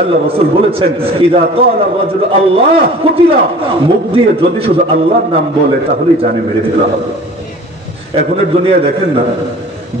আল্লাহ রাসূল বলেছেন ইদা ক্বালা রাজুল আল্লাহ কুতিলা, মুখ দিয়ে যদি শুধু আল্লাহর নাম বলে তাহলেই জানে মেরে ফেলা হবে। এখনের দুনিয়ায় দেখেন না,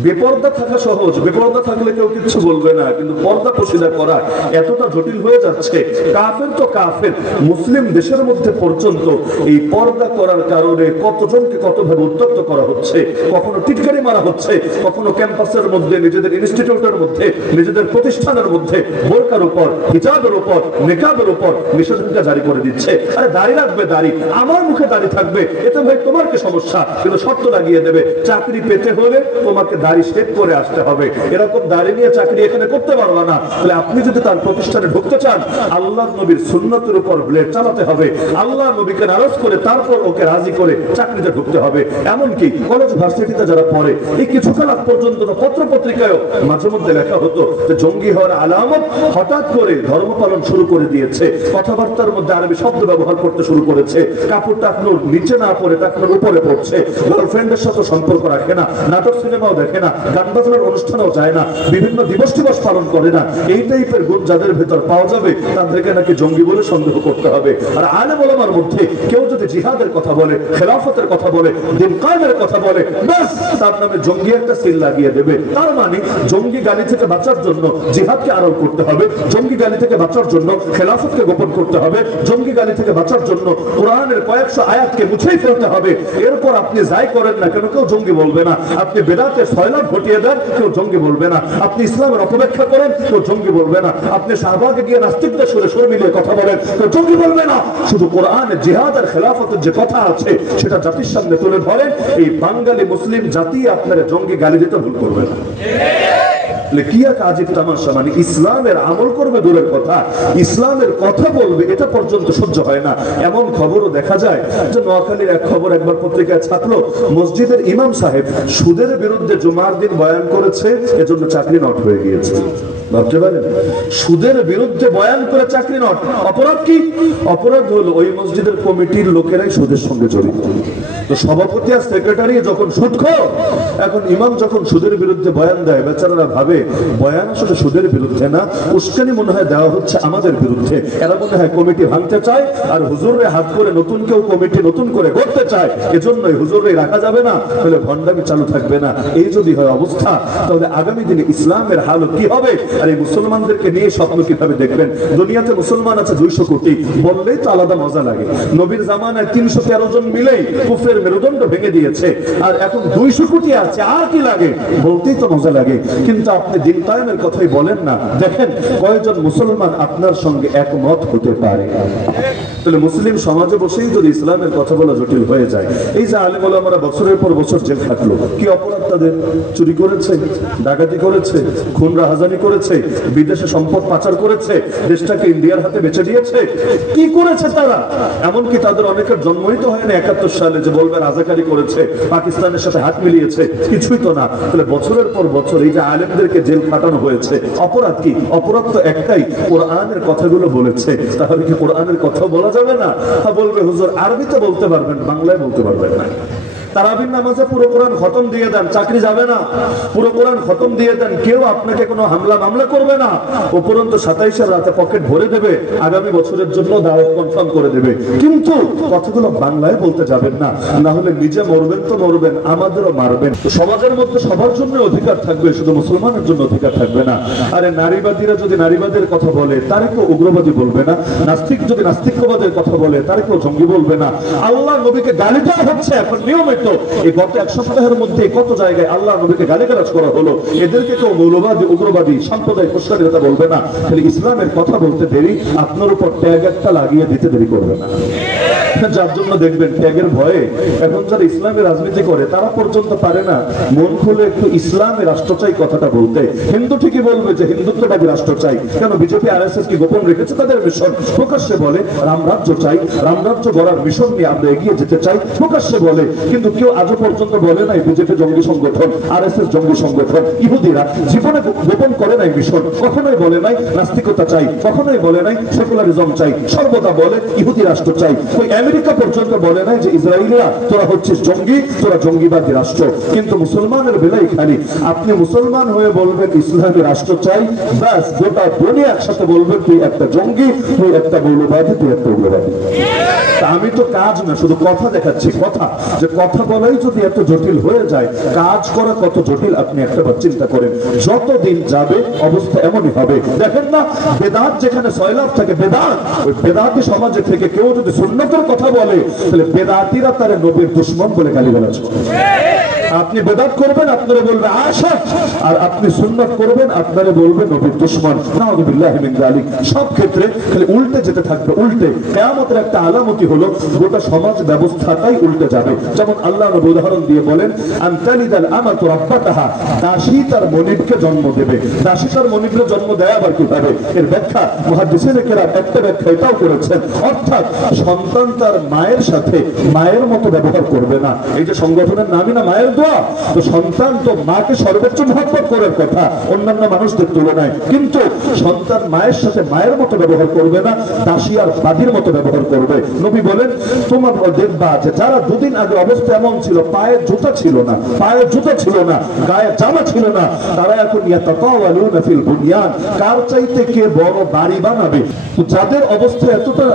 বেপর্দা থাকা সহজ, বেপর্দা থাকলে কেউ কিছু বলবে না, কিন্তু পর্দা পশিদা করা এতটা জটিল হয়ে যাচ্ছে। কাফের তো কাফের, মুসলিম দেশের মধ্যে পর্যন্ত এই পর্দা করার কারণে কতজনকে কতভাবে উত্তপ্ত করা হচ্ছে, কখনো টিটকারি মারা হচ্ছে, কখনো ক্যাম্পাসের মধ্যে, নিজেদের ইনস্টিটিউটের মধ্যে, নিজেদের প্রতিষ্ঠানের মধ্যে বোরকার উপর, হিজাবের উপর, নিকাবের উপর নিষেধাজ্ঞা জারি করে দিচ্ছে। আরে দাড়ি রাখবে, দাড়ি আমার মুখে দাড়ি থাকবে, এতে ভাই তোমার কি সমস্যা, কিন্তু শর্ত লাগিয়ে দেবে চাকরি পেতে হলে তোমাকে দাড়ি শেভ করে আসতে হবে। এরকম দাড়ি নিয়ে চাকরি এখানে করতে পারবা না। তাহলে আপনি যদি তার প্রতিষ্ঠানে ঢুকতে চান, আল্লাহ নবীর সুন্নতের উপর ব্লেড চালাতে হবে, আল্লাহ নবীকে নারাজ করে তারপর ওকে রাজি করে চাকরিতে ঢুকতে হবে। এমনকি কলেজ ভার্সিটিতে যারা পড়ে, এই কিছুকাল আগ পর্যন্ত পত্র পত্রিকায়ও মাঝে মধ্যে লেখা হতো যে জঙ্গি হওয়ার আলামত, হঠাৎ করে ধর্ম পালন শুরু করে দিয়েছে, কথাবার্তার মধ্যে আরবি শব্দ ব্যবহার করতে শুরু করেছে, কাপড়টা আপনার নিচে না পড়ে আপনার উপরে পড়ছে, গার্লফ্রেন্ডের সাথে সম্পর্ক রাখে না, নাটক সিনেমাও দেখে না, গান বাজনার অনুষ্ঠানেও যায় না, বিভিন্ন দিবস টিবস পালন করে না। এই টাইপের গুণ যাদের ভেতর পাওয়া যাবে তাদেরকে নাকি জঙ্গি বলে সন্দেহ করতে হবে। আর আলেম ওলামার মধ্যে কেউ যদি জিহাদের কথা বলে, খেলাফতের কথা বলে, দিন কায়েমের কথা বলে, বাস তার নামে জঙ্গি একটা সিল লাগিয়ে দেবে। তার মানে জঙ্গি গালি থেকে বাঁচার জন্য জিহাদকে আড়াল করতে হবে, জঙ্গি গালি থেকে বাঁচার জন্য খেলাফতকে গোপন করতে হবে, জঙ্গি গালি থেকে বাঁচার জন্য কোরআনের কয়েকশো আয়াতকে মুছেই ফেলতে হবে। এরপর আপনি যাই করেন না কেন কেউ জঙ্গি বলবে না। আপনি বেদাতে সয়লাভ ঘটিয়ে দেন, কেউ জঙ্গি বলবে না। আপনি ইসলামের অপব্যাখ্যা করেন, কেউ জঙ্গি বলবে না। আপনি শাহবাগে গিয়ে নাস্তিকদের সুরে সুর মিলিয়ে কথা বলেন, কেউ জঙ্গি বলবে না। শুধু কোরআনে জিহাদ আর খেলাফতের যে কথা আছে সেটা জাতির সামনে তুলে ধরেন, এই বাঙালি মুসলিম জাতি আপনারা জঙ্গি গালি দিতে ভুল করবে না। কি এক আজীব তামাশা, মানে ইসলামের আমল করবে দূরের কথা, ইসলামের কথা বলবে এটা পর্যন্ত সহ্য হয় না। এমন খবরও দেখা যায় যে নোয়াখালীর এক খবর একবার পত্রিকায় ছাপলো, মসজিদের ইমাম সাহেব সুদের বিরুদ্ধে জুমার দিন বয়ান করেছে, এজন্য চাকরি নট হয়ে গিয়েছে। ভাবতে পারেন, সুদের বিরুদ্ধে বয়ান করে চাকরি নট। অপরাধ কি? অপরাধ হলো ওই মসজিদের কমিটির লোকেরাই সুদের সঙ্গে জড়িত। তো সভাপতি আর সেক্রেটারি যখন সুদখোর, এখন ইমাম যখন সুদের বিরুদ্ধে বয়ান দেয়, বেচারারা ভাবে বয়ান আসলে সুদের বিরুদ্ধে না, উস্কানি মনে হয় দেওয়া হচ্ছে আমাদের বিরুদ্ধে। এরা মনে হয় কমিটি ভাঙতে চায় আর হুজুরে হাত করে নতুন কেউ কমিটি নতুন করে করতে চায়, এজন্যই হুজুরে রাখা যাবে না, তাহলে ভণ্ডামি চালু থাকবে না। এই যদি হয় অবস্থা, তাহলে আগামী দিনে ইসলামের হাল কি হবে? আর এই মুসলমানদেরকে নিয়ে স্বপ্ন কিভাবে দেখবেন? দুনিয়াতে মুসলমান আছে 200 কোটি, বললেই তো আলাদা মজা লাগে। নবীর জামানায় 313 জন মিলেই কুফরের মেরুদণ্ড ভেঙে দিয়েছে, আর এখন 200 কোটি আছে, আর কি লাগে? বলতেই তো মজা লাগে। কিন্তু আপনি দিন কায়েমের কথাই বলেন না, দেখেন কয়জন মুসলমান আপনার সঙ্গে একমত হতে পারে। তাহলে মুসলিম সমাজে বসেই যদি ইসলামের কথা বলা জটিল হয়ে যায়, এই যে আলেম ওলামারা বছরের পর বছর জেল খাটলো, কি অপরাধ তাদের? চুরি করেছে, ডাকাতি করেছে, খুন রাহাজানি করেছে, বিদেশে সম্পদ পাচার করেছে, দেশটাকে ইন্ডিয়ার হাতে বেচে দিয়েছে, কি করেছে তারা? এমনকি তাদের অনেকের জন্মই তো হয় না 71 সালে যে বলবে রাজাকারি করেছে, পাকিস্তানের সাথে হাত মিলিয়েছে, কিছুই তো না। তাহলে বছরের পর বছর এই যে আলেমদেরকে জেল খাটানো হয়েছে, অপরাধ কি? অপরাধ তো একটাই, কোরআনের কথাগুলো বলেছে। তাহলে কি কোরআনের কথা বলা যাবে না? বলবে হুজুর আরবিতে বলতে পারবেন, বাংলায় বলতে পারবেন না। তারাবির নামাজে পুরো কোরআন খতম দিয়ে দেন, চাকরি যাবে না। পুরো কোরআন খতম দিয়ে দেন, কেউ আপনাকে কোনো হামলা মামলা করবে না। উপরন্ত 27 রাতে পকেট ভরে দেবে, আগামী বছরের জন্য দাওয়াত কনফার্ম করে দেবে। কিন্তু কথাগুলো বাংলায় বলতে যাবেন না, না হলে নিজে মরবেন তো মরবেন, আমাদেরও মারবেন। সমাজের মধ্যে সবার জন্য অধিকার থাকবে, শুধু মুসলমানের জন্য অধিকার থাকবে না। আরে নারীবাদীরা যদি নারীবাদের কথা বলে, তারে কেউ উগ্রবাদী বলবে না। নাস্তিক যদি নাস্তিকবাদের কথা বলে, তারে কেউ জঙ্গি বলবে না। আল্লাহ নবীকে গালি দেওয়া হচ্ছে এখন নিয়মিত। এই গত এক সপ্তাহের মধ্যে কত জায়গায় আল্লাহ নবীকে গালিগালাজ করা হলো। এদেরকে কেউ মৌলবাদী, উগ্রবাদী, সাম্প্রদায়িক উস্কানিতা বলবে না। তাহলে ইসলামের কথা বলতে দেরি, আপনার উপর ট্যাগ একটা লাগিয়ে দিতে দেরি করবে না। যার জন্য দেখবেন ট্যাগের ভয়ে এখন যারা ইসলামের রাজনীতি করে তারা পর্যন্ত পারে না মন খুলে একটু ইসলামের রাষ্ট্র চাই কথাটা বলতে। হিন্দু ঠিকই বলবে যে হিন্দুত্ববাদী রাষ্ট্র চাই, কেন বিজেপি আরএসএস কি গোপন রেখেছে তাদের মিশন? প্রকাশ্যে বলে রামরাজ্য চাই, রামরাজ্য গড়ার মিশন নিয়ে আমরা এগিয়ে যেতে চাই, প্রকাশ্যে বলে। কিন্তু কেউ আজও পর্যন্ত বলে নাই বিজেপি জঙ্গি সংগঠন, আরএসএস জঙ্গি সংগঠন। ইহুদিরা জীবনে গোপন করে নাই মিশন, কখনোই বলে নাই নাস্তিকতা চাই, কখনোই বলে নাই সেকুলারিজম চাই, সর্বদা বলে ইহুদি রাষ্ট্র চাই। ওই আমেরিকা পর্যন্ত বলে নাই যে ইসরায়েলিরা তোরা হচ্ছিস জঙ্গি, তোরা জঙ্গিবাদী রাষ্ট্র। কিন্তু মুসলমানের বেলায় খালি আপনি মুসলমান হয়ে বলবেন ইসলামী রাষ্ট্র চাই, ব্যাস গোটা দুনিয়া একসাথে বলবেন তুই একটা জঙ্গি, তুই একটা মৌলবাদী, তুই একটা উগ্রবাদী। আমি তো কাজ না শুধু কথা দেখাচ্ছি, কথা যে কথা বলাই যদি এত জটিল হয়ে যায়, কাজ করা কত জটিল আপনি একটাবার চিন্তা করেন। যতদিন যাবে অবস্থা এমনই হবে। দেখেন না বেদাত যেখানে সয়লাভ থাকে, বেদাত ওই বেদাতি সমাজে থেকে কেউ যদি সুন্নতের কথা বলে তাহলে বেদাতিরা তার নবীর দুশমন বলে গালিগালাজ করে। আপনি বেদাত করবেন আপনারা বলবে আশা, আর আপনি সুন্নাত করবেন আপনারা বলবে নবীর দুশমন। নাউযুবিল্লাহি মিন যালিক। সব ক্ষেত্রে খালি উল্টে যেতে থাকবে, উল্টে। কিয়ামতের একটা আলামতি হলো গোটা সমাজ ব্যবস্থাটাই উল্টে যাবে। যেমন আল্লাহ নবী উদাহরণ দিয়ে বলেন আনতালিদাল আমাতু রাব্বাতাহা, দাসী তার মনিবকে জন্ম দেবে। দাসী তার মনিবকে জন্ম দেয় আবার কিভাবে? এর ব্যাখ্যা মুহাদ্দিসিনে কেরাম একটা ব্যাখ্যা এটাও করেছেন, অর্থাৎ সন্তান তার মায়ের সাথে মায়ের মতো ব্যবহার করবে না। এই যে সংগঠনের নামই না মায়ের দোয়া, তো সন্তান তো মাকে সর্বোচ্চ মহব্বত করার কথা অন্যান্য মানুষদের তুলনায়, কিন্তু সন্তান মায়ের সাথে মায়ের মতো ব্যবহার করবে না, দাসী আর বাদীর মতো ব্যবহার করবে। নবী বলেন তোমার দেখবা যে যারা দুদিন আগে অবস্থা এমন ছিল, পায়ে জুতা ছিল না, পায়ে জুতা ছিল না, গায়ে জামা ছিল না, তারা এখন ইয়াতাতাওয়ালুনা ফিল বুনিয়ান, কার চাইতে কে বড় বাড়ি বানাবে। তো যাদের অবস্থা এতটা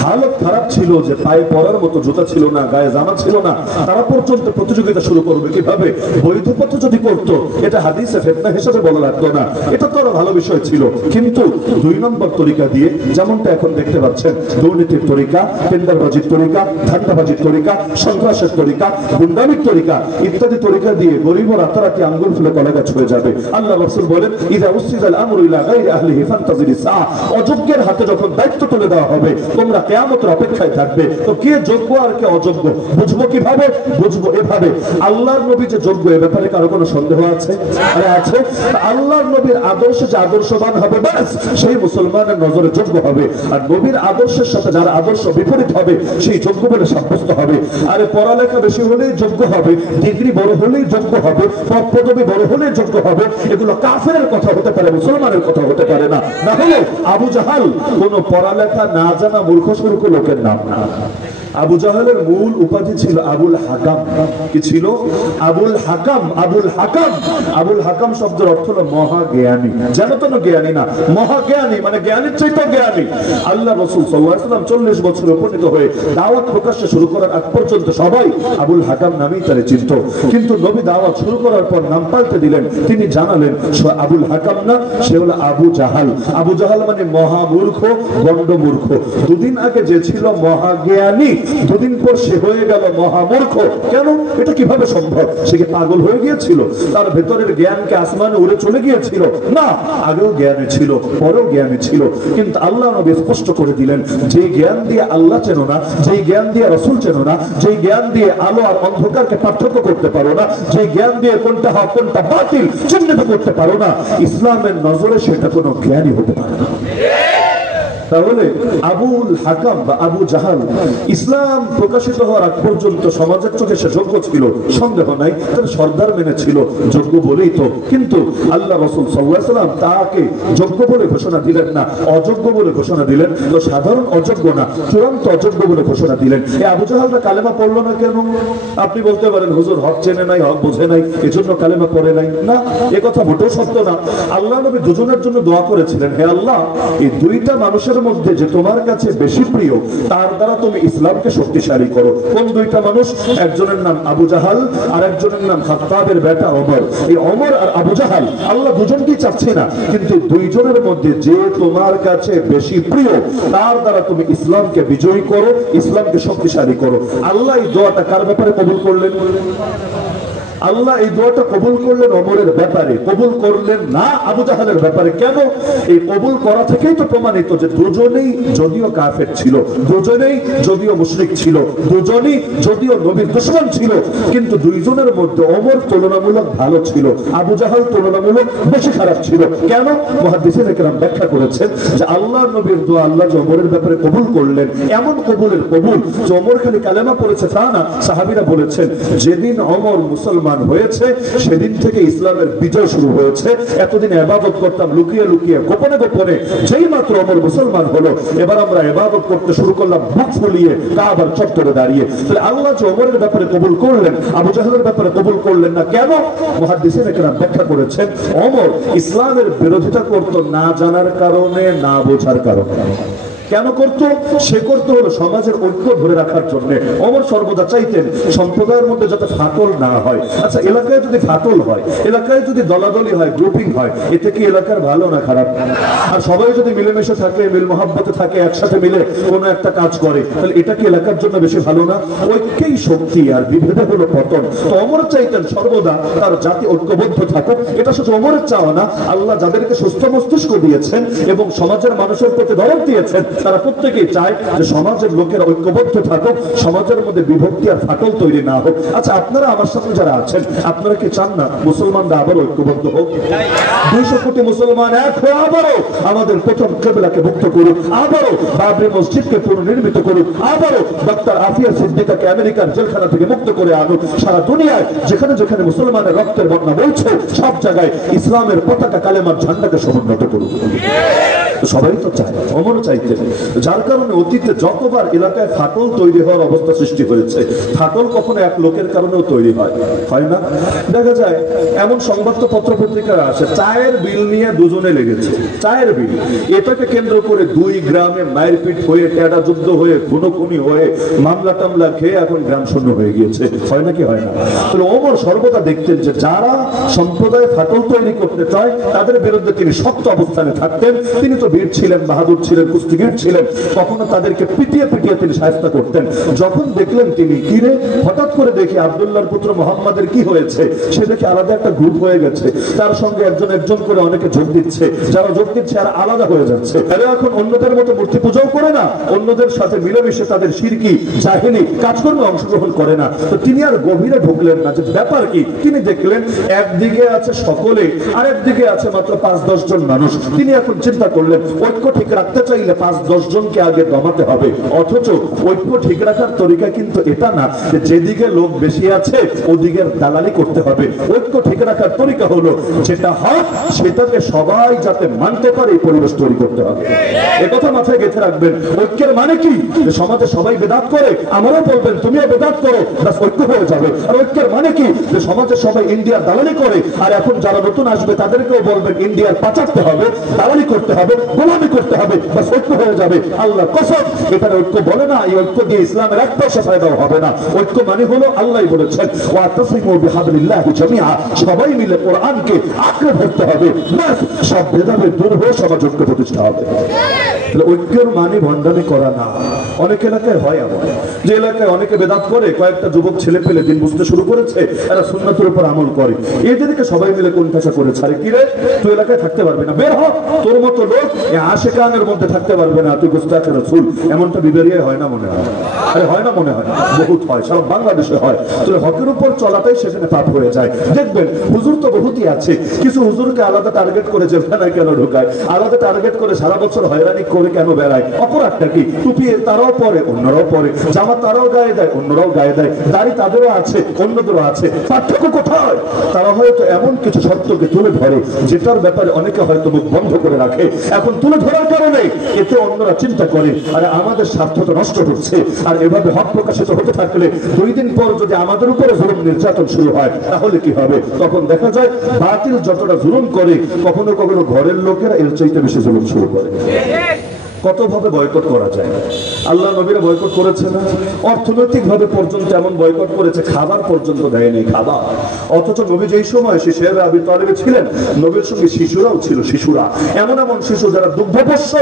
হালত খারাপ ছিল যে পায়ে পরার মতো জুতা ছিল না, গায়ে জামা ছিল না, তারা পর্যন্ত প্রতিযোগিতা শুরু করবে কিভাবে? বৈধ পথে যদি করতো এটা হাদিসে ফিতনা হিসেবে বলা লাগতো না, এটা তো ভালো বিষয় ছিল। কিন্তু দুই নম্বর তরিকা দিয়ে, যেমনটা এখন দেখতে পাচ্ছেন, দুর্নীতির তরিকা, টেন্ডারবাজির তরিকা, ধান্দাবাজির তরিকা, সন্ত্রাসের তরিকা, গুন্ডামির তরিকা ইত্যাদি তরিকা দিয়ে গরিব রাতারাতি আঙ্গুল ফুলে কলা গাছ হয়ে যাবে। আল্লাহ রাসূল বলেন ইযা উসিদাল আমরু ইলা গায়রি আহলিহি ফান্তাজিরিস সাআ, অযোগ্যের হাতে যখন দায়িত্ব তুলে দেওয়া হবে তোমরা কিয়ামতের অপেক্ষায় থাকবে। তো কে যোগ্য আর কে অযোগ্য বুঝবো কিভাবে? বুঝবো এভাবে, আল্লাহর নবী যে যোগ্য এ ব্যাপারে কারো কোনো সন্দেহ আছে? আরে আছে। আল্লাহর নবীর আদর্শে যে আদর্শবান হবে ব্যাস সেই মুসলমানের নজরে যোগ্য হবে, আর নবীর আদর্শের সাথে যার আদর্শ বিপরীত হবে সেই যোগ্য বলে সাব্যস্ত হবে। আরে পড়ালেখা বেশি হলেই যোগ্য হবে, ডিগ্রি বড় হলেই যোগ্য হবে, পদ পদবি বড় হলেই যোগ্য হবে, এগুলো কাফেরের কথা হতে পারে, মুসলমানের কথা হতে পারে না। না হলে আবু জাহাল কোন পড়ালেখা না জানা মূর্খ সূর্খ লোকের নাম না। আবু জাহেলের মূল উপাধি ছিল আবুল হাকাম। কি ছিল? আবুল হাকাম। আবুল হাকাম, আবুল হাকাম শব্দের অর্থ হলো মহাজ্ঞানী, যেন তেন জ্ঞানী না, মহাজ্ঞানী মানে জ্ঞানীর চাইতে জ্ঞানী। আল্লাহ রাসূল সাল্লাল্লাহু আলাইহি ওয়াসাল্লাম 40 বছরে উপনীত হয়ে দাওয়াত প্রকাশ্যে শুরু করার আগ পর্যন্ত সবাই আবুল হাকাম নামেই তারে চিনত, কিন্তু নবী দাওয়াত শুরু করার পর নাম পাল্টে দিলেন। তিনি জানালেন সে আবুল হাকাম না, সে হলো আবু জাহাল। আবু জাহাল মানে মহামূর্খ, গণ্ডমূর্খ। দুদিন আগে যে ছিল মহাজ্ঞানী, দুদিন পর সে হয়ে গেল মহামূর্খ। কেন? এটা কিভাবে সম্ভব? সে কি পাগল হয়ে গিয়েছিল? তার ভেতরের জ্ঞানকে আসমানে উড়ে চলে গিয়েছিল? না, আগেও জ্ঞানী ছিল, পরেও জ্ঞানী ছিল। কিন্তু আল্লাহ নবী স্পষ্ট করে দিলেন যে জ্ঞান দিয়ে আল্লাহ চেনো না, যে জ্ঞান দিয়ে রাসূল চেনো না, যে জ্ঞান দিয়ে আলো আর অন্ধকারকে পার্থক্য করতে পারো না, যে জ্ঞান দিয়ে কোনটা হক কোনটা বাতিল চিহ্নিত করতে পারো না, ইসলামের নজরে সেটা কোনো জ্ঞানী হতে পারে না। তাহলে আবুল হাকাম বা আবু জাহাল ইসলাম প্রকাশিত হওয়ার আগ পর্যন্ত সমাজের চোখে সে যোগ্য ছিল, সন্দেহ নাই, তার সর্দার মেনে ছিল, যোগ্য বলেই তো। কিন্তু আল্লাহ রাসূল সাল্লাল্লাহু আলাইহি ওয়াসাল্লাম তাকে যোগ্য বলে ঘোষণা দিলেন না, অযোগ্য বলে ঘোষণা দিলেন। তো সাধারণ অযোগ্য না, চূড়ান্ত অযোগ্য বলে ঘোষণা দিলেন। এই আবু জাহালটা কালেমা পড়লো না কেন? আপনি বলতে পারেন হুজুর হক চেনে নাই, হক বোঝে নাই, এজন্য কালেমা পড়ে নাই। না, এ কথা মোটেও সত্য না। আল্লাহ নবী দুজনের জন্য দোয়া করেছিলেন, হে আল্লাহ, এই দুইটা মানুষের মধ্যে যে তোমার কাছে বেশি প্রিয় তার দ্বারা তুমি ইসলামকে শক্তিশালী করো। কোন দুইটা মানুষ? একজনের নাম আবু জাহাল আর একজনের নাম খাত্তাবের বেটা ওমর। এই ওমর আর আবু জাহাল আল্লাহ দুজনকেই চাচ্ছে না, কিন্তু দুইজনের মধ্যে যে তোমার কাছে বেশি প্রিয় তার দ্বারা তুমি ইসলামকে বিজয়ী করো, ইসলামকে শক্তিশালী করো। আল্লাহ এই দোয়াটা কার ব্যাপারে কবুল করলেন? আল্লাহ এই দোয়াটা কবুল করলেন ওমরের ব্যাপারে, কবুল করলেন না আবু জাহালের ব্যাপারে। কেন? এই কবুল করা থেকেই তো প্রমাণিত যে দুজনেই যদিও কাফের ছিল, দুজনেই যদিও মুশরিক ছিল, দুজনেই যদিও নবীর দুশমন ছিল, কিন্তু দুইজনের মধ্যে ওমর তুলনামূলক ভালো ছিল, আবু জাহাল তুলনামূলক বেশি খারাপ ছিল। কেন? মুহাদ্দিসিনে কেরাম ব্যাখ্যা করেছেন যে আল্লাহ নবীর দোয়া আল্লাহ যে ওমরের ব্যাপারে কবুল করলেন, এমন কবুলের কবুল যে ওমর খালি কালেমা পড়েছে তা না, সাহাবীরা বলেছেন যেদিন ওমর মুসলমান হয়েছে সেদিন থেকে ইসলামের বিজয় শুরু হয়েছে। এতদিন ইবাদত করতাম লুকিয়ে লুকিয়ে, গোপনে গোপনে, যেই মাত্র ওমর মুসলমান হলো এবার আমরা ইবাদত করতে শুরু করলাম বুক ফুলিয়ে কাবার চত্বরে দাঁড়িয়ে। তাহলে আল্লাহ যে ওমরের ব্যাপারে কবুল করলেন, আবু জাহলের ব্যাপারে কবুল করলেন না কেন? মুহাদ্দিসিনে কেরাম ব্যাখ্যা করেছেন ওমর ইসলামের বিরোধিতা করত না জানার কারণে, না বোঝার কারণে। কেন করত? সে করতে হলো সমাজের ঐক্য ধরে রাখার জন্য। ওমর সর্বদা চাইতেন সম্প্রদায়ের মধ্যে যাতে ফাটল না হয়। আচ্ছা, এলাকায় যদি ফাটল হয়, এলাকায় যদি দলাদলি হয়, গ্রুপিং হয়, এতে কি এলাকার ভালো না খারাপ? আর সবাই যদি মিলেমিশে থাকে, মিল মহাব্বতে থাকে, একসাথে মিলে কোনো একটা কাজ করে, তাহলে এটা কি এলাকার জন্য বেশি ভালো না? ঐক্যই শক্তি আর বিভেদে হলো পতন। তো ওমর চাইতেন সর্বদা তার জাতি ঐক্যবদ্ধ থাকুক। এটা শুধু ওমরের চাওয়া না, আল্লাহ যাদেরকে সুস্থ মস্তিষ্ক দিয়েছেন এবং সমাজের মানুষের প্রতি দরদ দিয়েছেন তারা প্রত্যেকেই চায় যে সমাজের লোকেরা ঐক্যবদ্ধ থাকুক, সমাজের মধ্যে বিভক্তি আর ফাটল তৈরি না হোক। আচ্ছা, আপনারা আমার সাথে যারা আছেন, আপনারা কি চান না মুসলমানরা আবার ঐক্যবদ্ধ হোক? 200 কোটি মুসলমান এক হয়ে আবারও আমাদের প্রথম কিবলাকে মুক্ত করুক, আবারও বাবরি মসজিদকে পুনর্নির্মিত করুক, আবারও ডক্টর আফিয়া সিদ্দিকাকে আমেরিকার জেলখানা থেকে মুক্ত করে আনুক। সারা দুনিয়ায় যেখানে যেখানে মুসলমানের রক্তের বন্যা বইছে সব জায়গায় ইসলামের পতাকা কালেমার ঝান্ডাকে সমুন্নত করুক। সবাই তো চায়, ওমরও চাইতেন। যার কারণে অতীতে যতবার এলাকায় ফাটল তৈরি হওয়ার অবস্থা সৃষ্টি হয়েছে, ফাটল কখনো এক লোকের কারণেও তৈরি হয় না। দেখা যায় এমন সংবাদ পত্র পত্রিকায় আসে চায়ের বিল নিয়ে দুজনে লেগেছে, চায়ের বিল, এটাকে কেন্দ্র করে 2 গ্রামে মারপিট হয়ে, টেডা যুদ্ধ হয়ে, খুনোখুনি হয়ে, মামলা টামলা খেয়ে এখন গ্রাম শূন্য হয়ে গিয়েছে। হয় নাকি হয় না? তাহলে ওমর সর্বদা দেখতেন যে যারা সম্প্রদায়ে ফাটল তৈরি করতে চায় তাদের বিরুদ্ধে তিনি শক্ত অবস্থানে থাকতেন। তিনি তো বীর ছিলেন, বাহাদুর ছিলেন, কুস্তিগীর ছিলেন, কখনো তাদেরকে পিটিয়ে পিটিয়ে তিনি শায়েস্তা করতেন। যখন দেখলেন তিনি কিরে হঠাৎ করে দেখি আব্দুল্লাহর পুত্র মুহাম্মাদের কি হয়েছে, সে দেখে আলাদা একটা গ্রুপ হয়ে গেছে, তার সঙ্গে একজন একজন করে অনেকে যোগ দিচ্ছে, যারা যোগ দিচ্ছে আর আলাদা হয়ে যাচ্ছে। এরা এখন অন্যদের মতো মূর্তি পূজাও করে না, অন্যদের সাথে মিলেমিশে তাদের শিরকি জাহেলি কাজকর্মে অংশগ্রহণ করে না। তো তিনি আর গভীরে ঢুকলেন না যে ব্যাপার কি। তিনি দেখলেন একদিকে আছে সকলে, আরেকদিকে আছে মাত্র 5-10 জন মানুষ। তিনি এখন চিন্তা করলেন ঐক্য ঠিক রাখতে চাইলে 5-10 জনকে আগে দমাতে হবে। অথচ ঐক্য ঠিক রাখার তরিকা কিন্তু এটা না যে যেদিকে লোক বেশি আছে ওদিকে দালালি করতে হবে। ঐক্য ঠিক রাখার তরিকা হলো যেটা হক সেটাকে সবাই যাতে মানতে পারে এই পরিবেশ তৈরি করতে হবে। একথা মাথায় গেঁথে রাখবেন। ঐক্যের মানে কি? যে সমাজে সবাই বেদাত করে, আমারও বলবেন তুমিও বেদাত করো, ব্যাস ঐক্য হয়ে যাবে। আর ঐক্যের মানে কি? যে সমাজে সবাই ইন্ডিয়ার দালালি করে, আর এখন যারা নতুন আসবে তাদেরকেও বলবেন ইন্ডিয়ার পাচারতে হবে, দালালি করতে হবে, গোলামি করতে হবে, ব্যাস ঐক্য হয়ে যাবে। আল্লাহ কসম, এটা ঐক্য বলে না। এই ঐক্য দিয়ে ইসলামের এক পয়সা ফায়দাও হবে না। ঐক্য মানে হলো আল্লাহই বলেছেন ওয়াতাসিমু বিহাবলিল্লাহি জামিআ, সবাই মিলে কোরআনকে আঁকড়ে ধরতে হবে, ব্যাস সব ভেদাভেদ দূর হয়ে সমাজ ঐক্য প্রতিষ্ঠা হবে। ঐক্যের মানে ভণ্ডামি করা না। অনেক এলাকায় হয় এমন যে এলাকায় অনেকে বেদাত করে, কয়েকটা যুবক ছেলে পেলে দিন বুঝতে শুরু করেছে, এরা সুন্নাতের উপর আমল করে, এদেরকে সবাই মিলে কোন ঠাসা করে ছাড়ে, কিরে তুই এলাকায় থাকতে পারবি না, বের হ, তোর মতো লোক এই আশিকানের মধ্যে থাকতে পারবে না, তুই গুস্তাখে রাসূল। এমনটা বিবেরিয়ায় হয় না মনে হয়? আরে হয় না মনে হয়? বহুত হয়, সারা বাংলাদেশে হয়। তাহলে হকের উপর চলাটাই সেখানে পাপ হয়ে যায়। দেখবেন হুজুর তো বহুতই আছে, কিছু হুজুরকে আলাদা টার্গেট করে জেলখানায় কেন ঢোকায়, আলাদা টার্গেট করে সারা বছর হয়রানি করে কেন বেড়ায়? অপরাধটা কি? টুপি তারাও পরে, অন্যরাও পরে, জামা তারাও গায়ে দেয়, অন্যরাও গায়ে দেয়, দাড়ি তাদেরও আছে, অন্যদেরও আছে, পার্থক্য কোথায়? তারা হয়তো এমন কিছু সত্যকে তুলে ধরে যেটার ব্যাপারে অনেকে হয়তো মুখ বন্ধ করে রাখে। এখন তুলে ধরার কারণে এতে অন্যরা চিন্তা করে আরে আমাদের স্বার্থ তো নষ্ট হচ্ছে। আর এভাবে হক প্রকাশিত হতে থাকলে 2 দিন পর যদি আমাদের উপরে জুলুম নির্যাতন শুরু হয় তাহলে কি হবে? তখন দেখা যায় বাতিল যতটা জুলুম করে কখনো কখনো ঘরের লোকেরা এর চাইতে বেশি জুলুম শুরু করে। কতভাবে বয়কট করা যায়। আল্লাহ নবীরা বয়কট করেছে না? অর্থনৈতিক ভাবে পর্যন্ত এমন বয়কট করেছে, খাবার পর্যন্ত দেয়নি, খাবার। অথচ নবী যেই সময় শিশু আবি তালিবে ছিলেন, নবীর সঙ্গে শিশুরাও ছিল। শিশুরা এমন এমন শিশু যারা দুগ্ধপোষ্য,